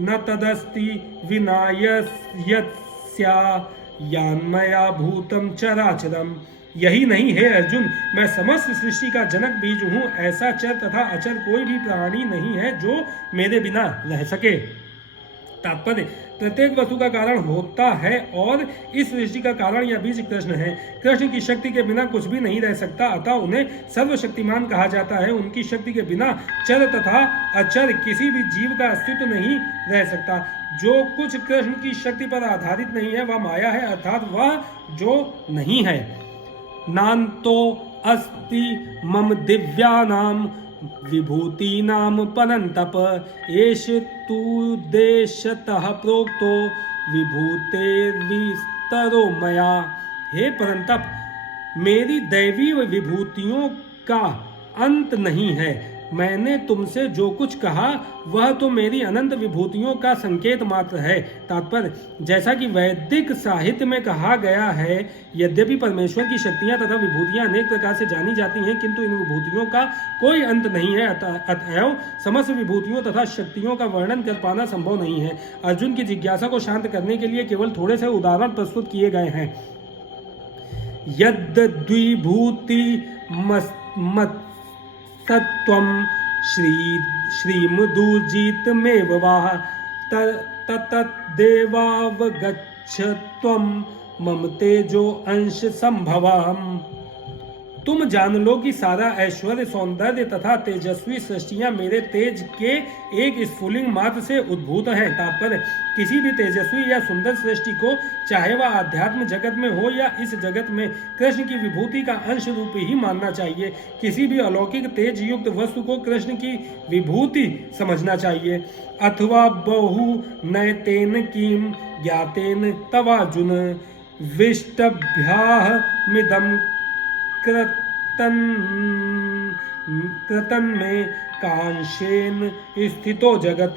न तदस्ति विना यस्या यान्मया भूतम चराचरम। यही नहीं है अर्जुन, मैं समस्त सृष्टि का जनक बीज हूँ। ऐसा चर तथा अचर कोई भी प्राणी नहीं है जो मेरे बिना रह सके। तात्पर्य, प्रत्येक वस्तु का कारण होता है और इस सृष्टि का कारण या बीज कृष्ण है। कृष्ण की शक्ति के बिना कुछ भी नहीं रह सकता, अतः उन्हें सर्वशक्तिमान कहा जाता है। उनकी शक्ति के बिना चर तथा अचर किसी भी जीव का अस्तित्व नहीं रह सकता। जो कुछ कृष्ण की शक्ति पर आधारित नहीं है वह माया है, अर्थात वह जो नहीं है। नान्तो अस्ति मम दिव्यानाम विभूतीनाम परंतप, एष तु देशतः प्रोक्तो विभूतेर्विस्तरो मया। हे परंतप, मेरी दैवी विभूतियों का अंत नहीं है। मैंने तुमसे जो कुछ कहा वह तो मेरी अनंत विभूतियों का संकेत मात्र है। तात्पर्य, जैसा कि वैदिक साहित्य में कहा गया है, यद्यपि परमेश्वर की शक्तियां तथा विभूतियां अनेक प्रकार से जानी जाती हैं, किंतु इन विभूतियों का कोई अंत नहीं है। अतएव समस्त विभूतियों तथा शक्तियों का वर्णन कर पाना संभव नहीं है। अर्जुन की जिज्ञासा को शांत करने के लिए केवल थोड़े से उदाहरण प्रस्तुत किए गए हैं। यद्द्विभूति सत्वं श्रीमदूर्जितमेव वा तत्तदेवावगच्छत्वं मम तेजो अंश संभवम्। तुम जान लो कि सारा ऐश्वर्य, सौंदर्य तथा तेजस्वी सृष्टियां मेरे तेज के एक स्फुलिंग मात्र से उद्भूत हैं। तात्पर्य, किसी भी तेजस्वी या सुंदर सृष्टि को, चाहे वह आध्यात्म जगत में हो या इस जगत में, कृष्ण की विभूति का अंश रूप ही मानना चाहिए। किसी भी अलौकिक तेज युक्त वस्तु को कृष्ण की विभूति समझना चाहिए। अथवा बहु नयतेन किम ज्ञातेन तवार्जुन विष्टभ्याह मिदम कृतन में कांशेन स्थितो जगत।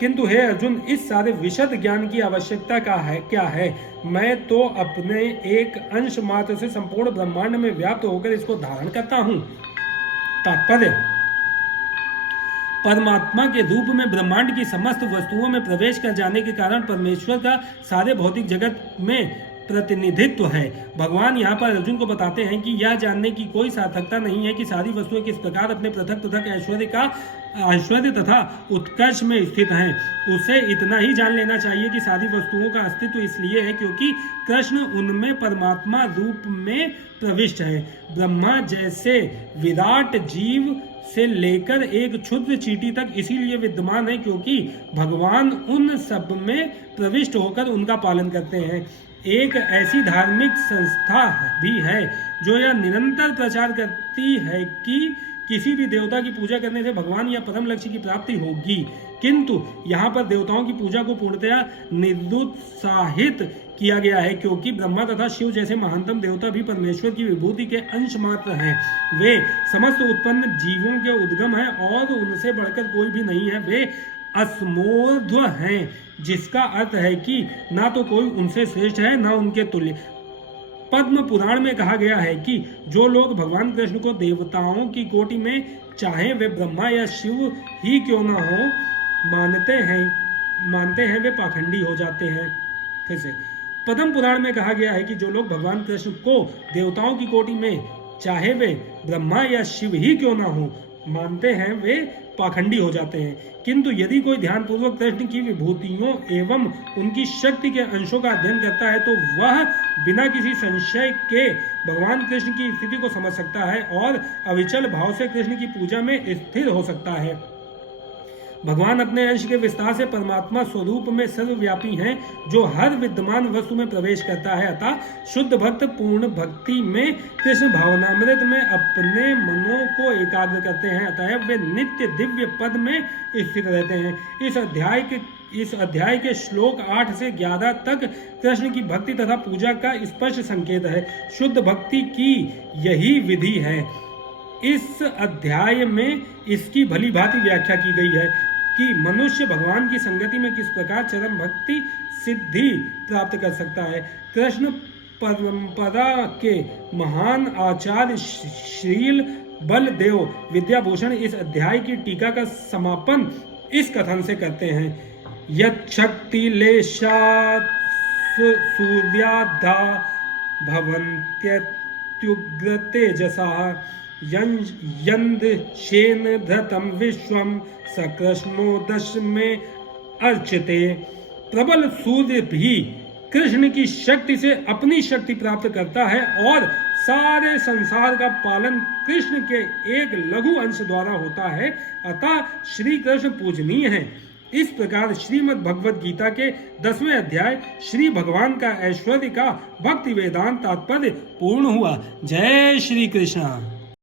किंतु हे अर्जुन, इस सारे विशद ज्ञान की आवश्यकता क्या है? मैं तो अपने एक अंश मात्र से संपूर्ण ब्रह्मांड में व्याप्त होकर इसको धारण करता हूं। तात्पर्य, परमात्मा के रूप में ब्रह्मांड की समस्त वस्तुओं में प्रवेश कर जाने के कारण परमेश्वर का सारे भौतिक जगत में प्रतिनिधित्व है। भगवान यहाँ पर अर्जुन को बताते हैं कि यह जानने की कोई सार्थकता नहीं है कि सारी वस्तुएं किस प्रकार अपने पृथक पृथक ऐश्वर्य तथा उत्कर्ष में स्थित हैं। उसे इतना ही जान लेना चाहिए कि सारी वस्तुओं का अस्तित्व इसलिए है क्योंकि कृष्ण उनमें परमात्मा रूप में प्रविष्ट है। ब्रह्मा जैसे विराट जीव से लेकर एक क्षुद्र चींटी तक इसीलिए विद्यमान है क्योंकि भगवान उन सब में प्रविष्ट होकर उनका पालन करते हैं। एक ऐसी धार्मिक संस्था भी है जो यह निरंतर प्रचार करती है कि किसी भी देवता की पूजा करने से भगवान या परम लक्ष्य की प्राप्ति होगी, किंतु यहाँ पर देवताओं की पूजा को पूर्णतया निरुत्साहित किया गया है क्योंकि ब्रह्मा तथा शिव जैसे महानतम देवता भी परमेश्वर की विभूति के अंश मात्र हैं। वे समस्त उत्पन्न जीवों के उद्गम हैं और उनसे बढ़कर कोई भी नहीं है। वे असमोर्ध्व हैं, जिसका अर्थ है कि ना तो कोई उनसे श्रेष्ठ है ना उनके तुल्य। पद्म पुराण में कहा गया है कि जो लोग भगवान कृष्ण को देवताओं की कोटि में, चाहे वे ब्रह्मा या शिव ही क्यों ना हो, मानते हैं वे पाखंडी हो जाते हैं। फिर से पद्म पुराण में कहा गया है कि जो लोग भगवान कृष्ण को देवताओं की कोटि में, चाहे वे ब्रह्मा या शिव ही क्यों ना हो, मानते हैं वे पाखंडी हो जाते हैं। किंतु यदि कोई ध्यानपूर्वक कृष्ण की विभूतियों एवं उनकी शक्ति के अंशों का अध्ययन करता है तो वह बिना किसी संशय के भगवान कृष्ण की स्थिति को समझ सकता है और अविचल भाव से कृष्ण की पूजा में स्थिर हो सकता है। भगवान अपने अंश के विस्तार से परमात्मा स्वरूप में सर्वव्यापी हैं जो हर विद्यमान वस्तु में प्रवेश करता है। अतः शुद्ध भक्त पूर्ण भक्ति में कृष्ण भावनामृत में अपने मनों को एकाग्र करते हैं। अतः वे नित्य दिव्य पद में स्थित रहते हैं। इस अध्याय के श्लोक 8 से 11 तक कृष्ण की भक्ति तथा पूजा का स्पष्ट संकेत है। शुद्ध भक्ति की यही विधि है। इस अध्याय में इसकी भली भांति व्याख्या की गई है कि मनुष्य भगवान की संगति में किस प्रकार चरम भक्ति सिद्धि प्राप्त कर सकता है। कृष्ण परंपरा के महान आचार्य श्रील बलदेव विद्याभूषण इस अध्याय की टीका का समापन इस कथन से करते हैं। यच्छक्ति लेशात् सूर्याधा भवन्त्यत्युग्र तेजसा यन्द्शेन धृतं विश्वं सकृष्णो दशमे अर्चिते। प्रबल सूर्य भी कृष्ण की शक्ति से अपनी शक्ति प्राप्त करता है और सारे संसार का पालन कृष्ण के एक लघु अंश द्वारा होता है। अतः श्री कृष्ण पूजनीय हैं। इस प्रकार श्रीमद् भगवद गीता के 10वें अध्याय श्री भगवान का ऐश्वर्य का भक्ति वेदांत तात्पर्य पूर्ण हुआ। जय श्री कृष्ण।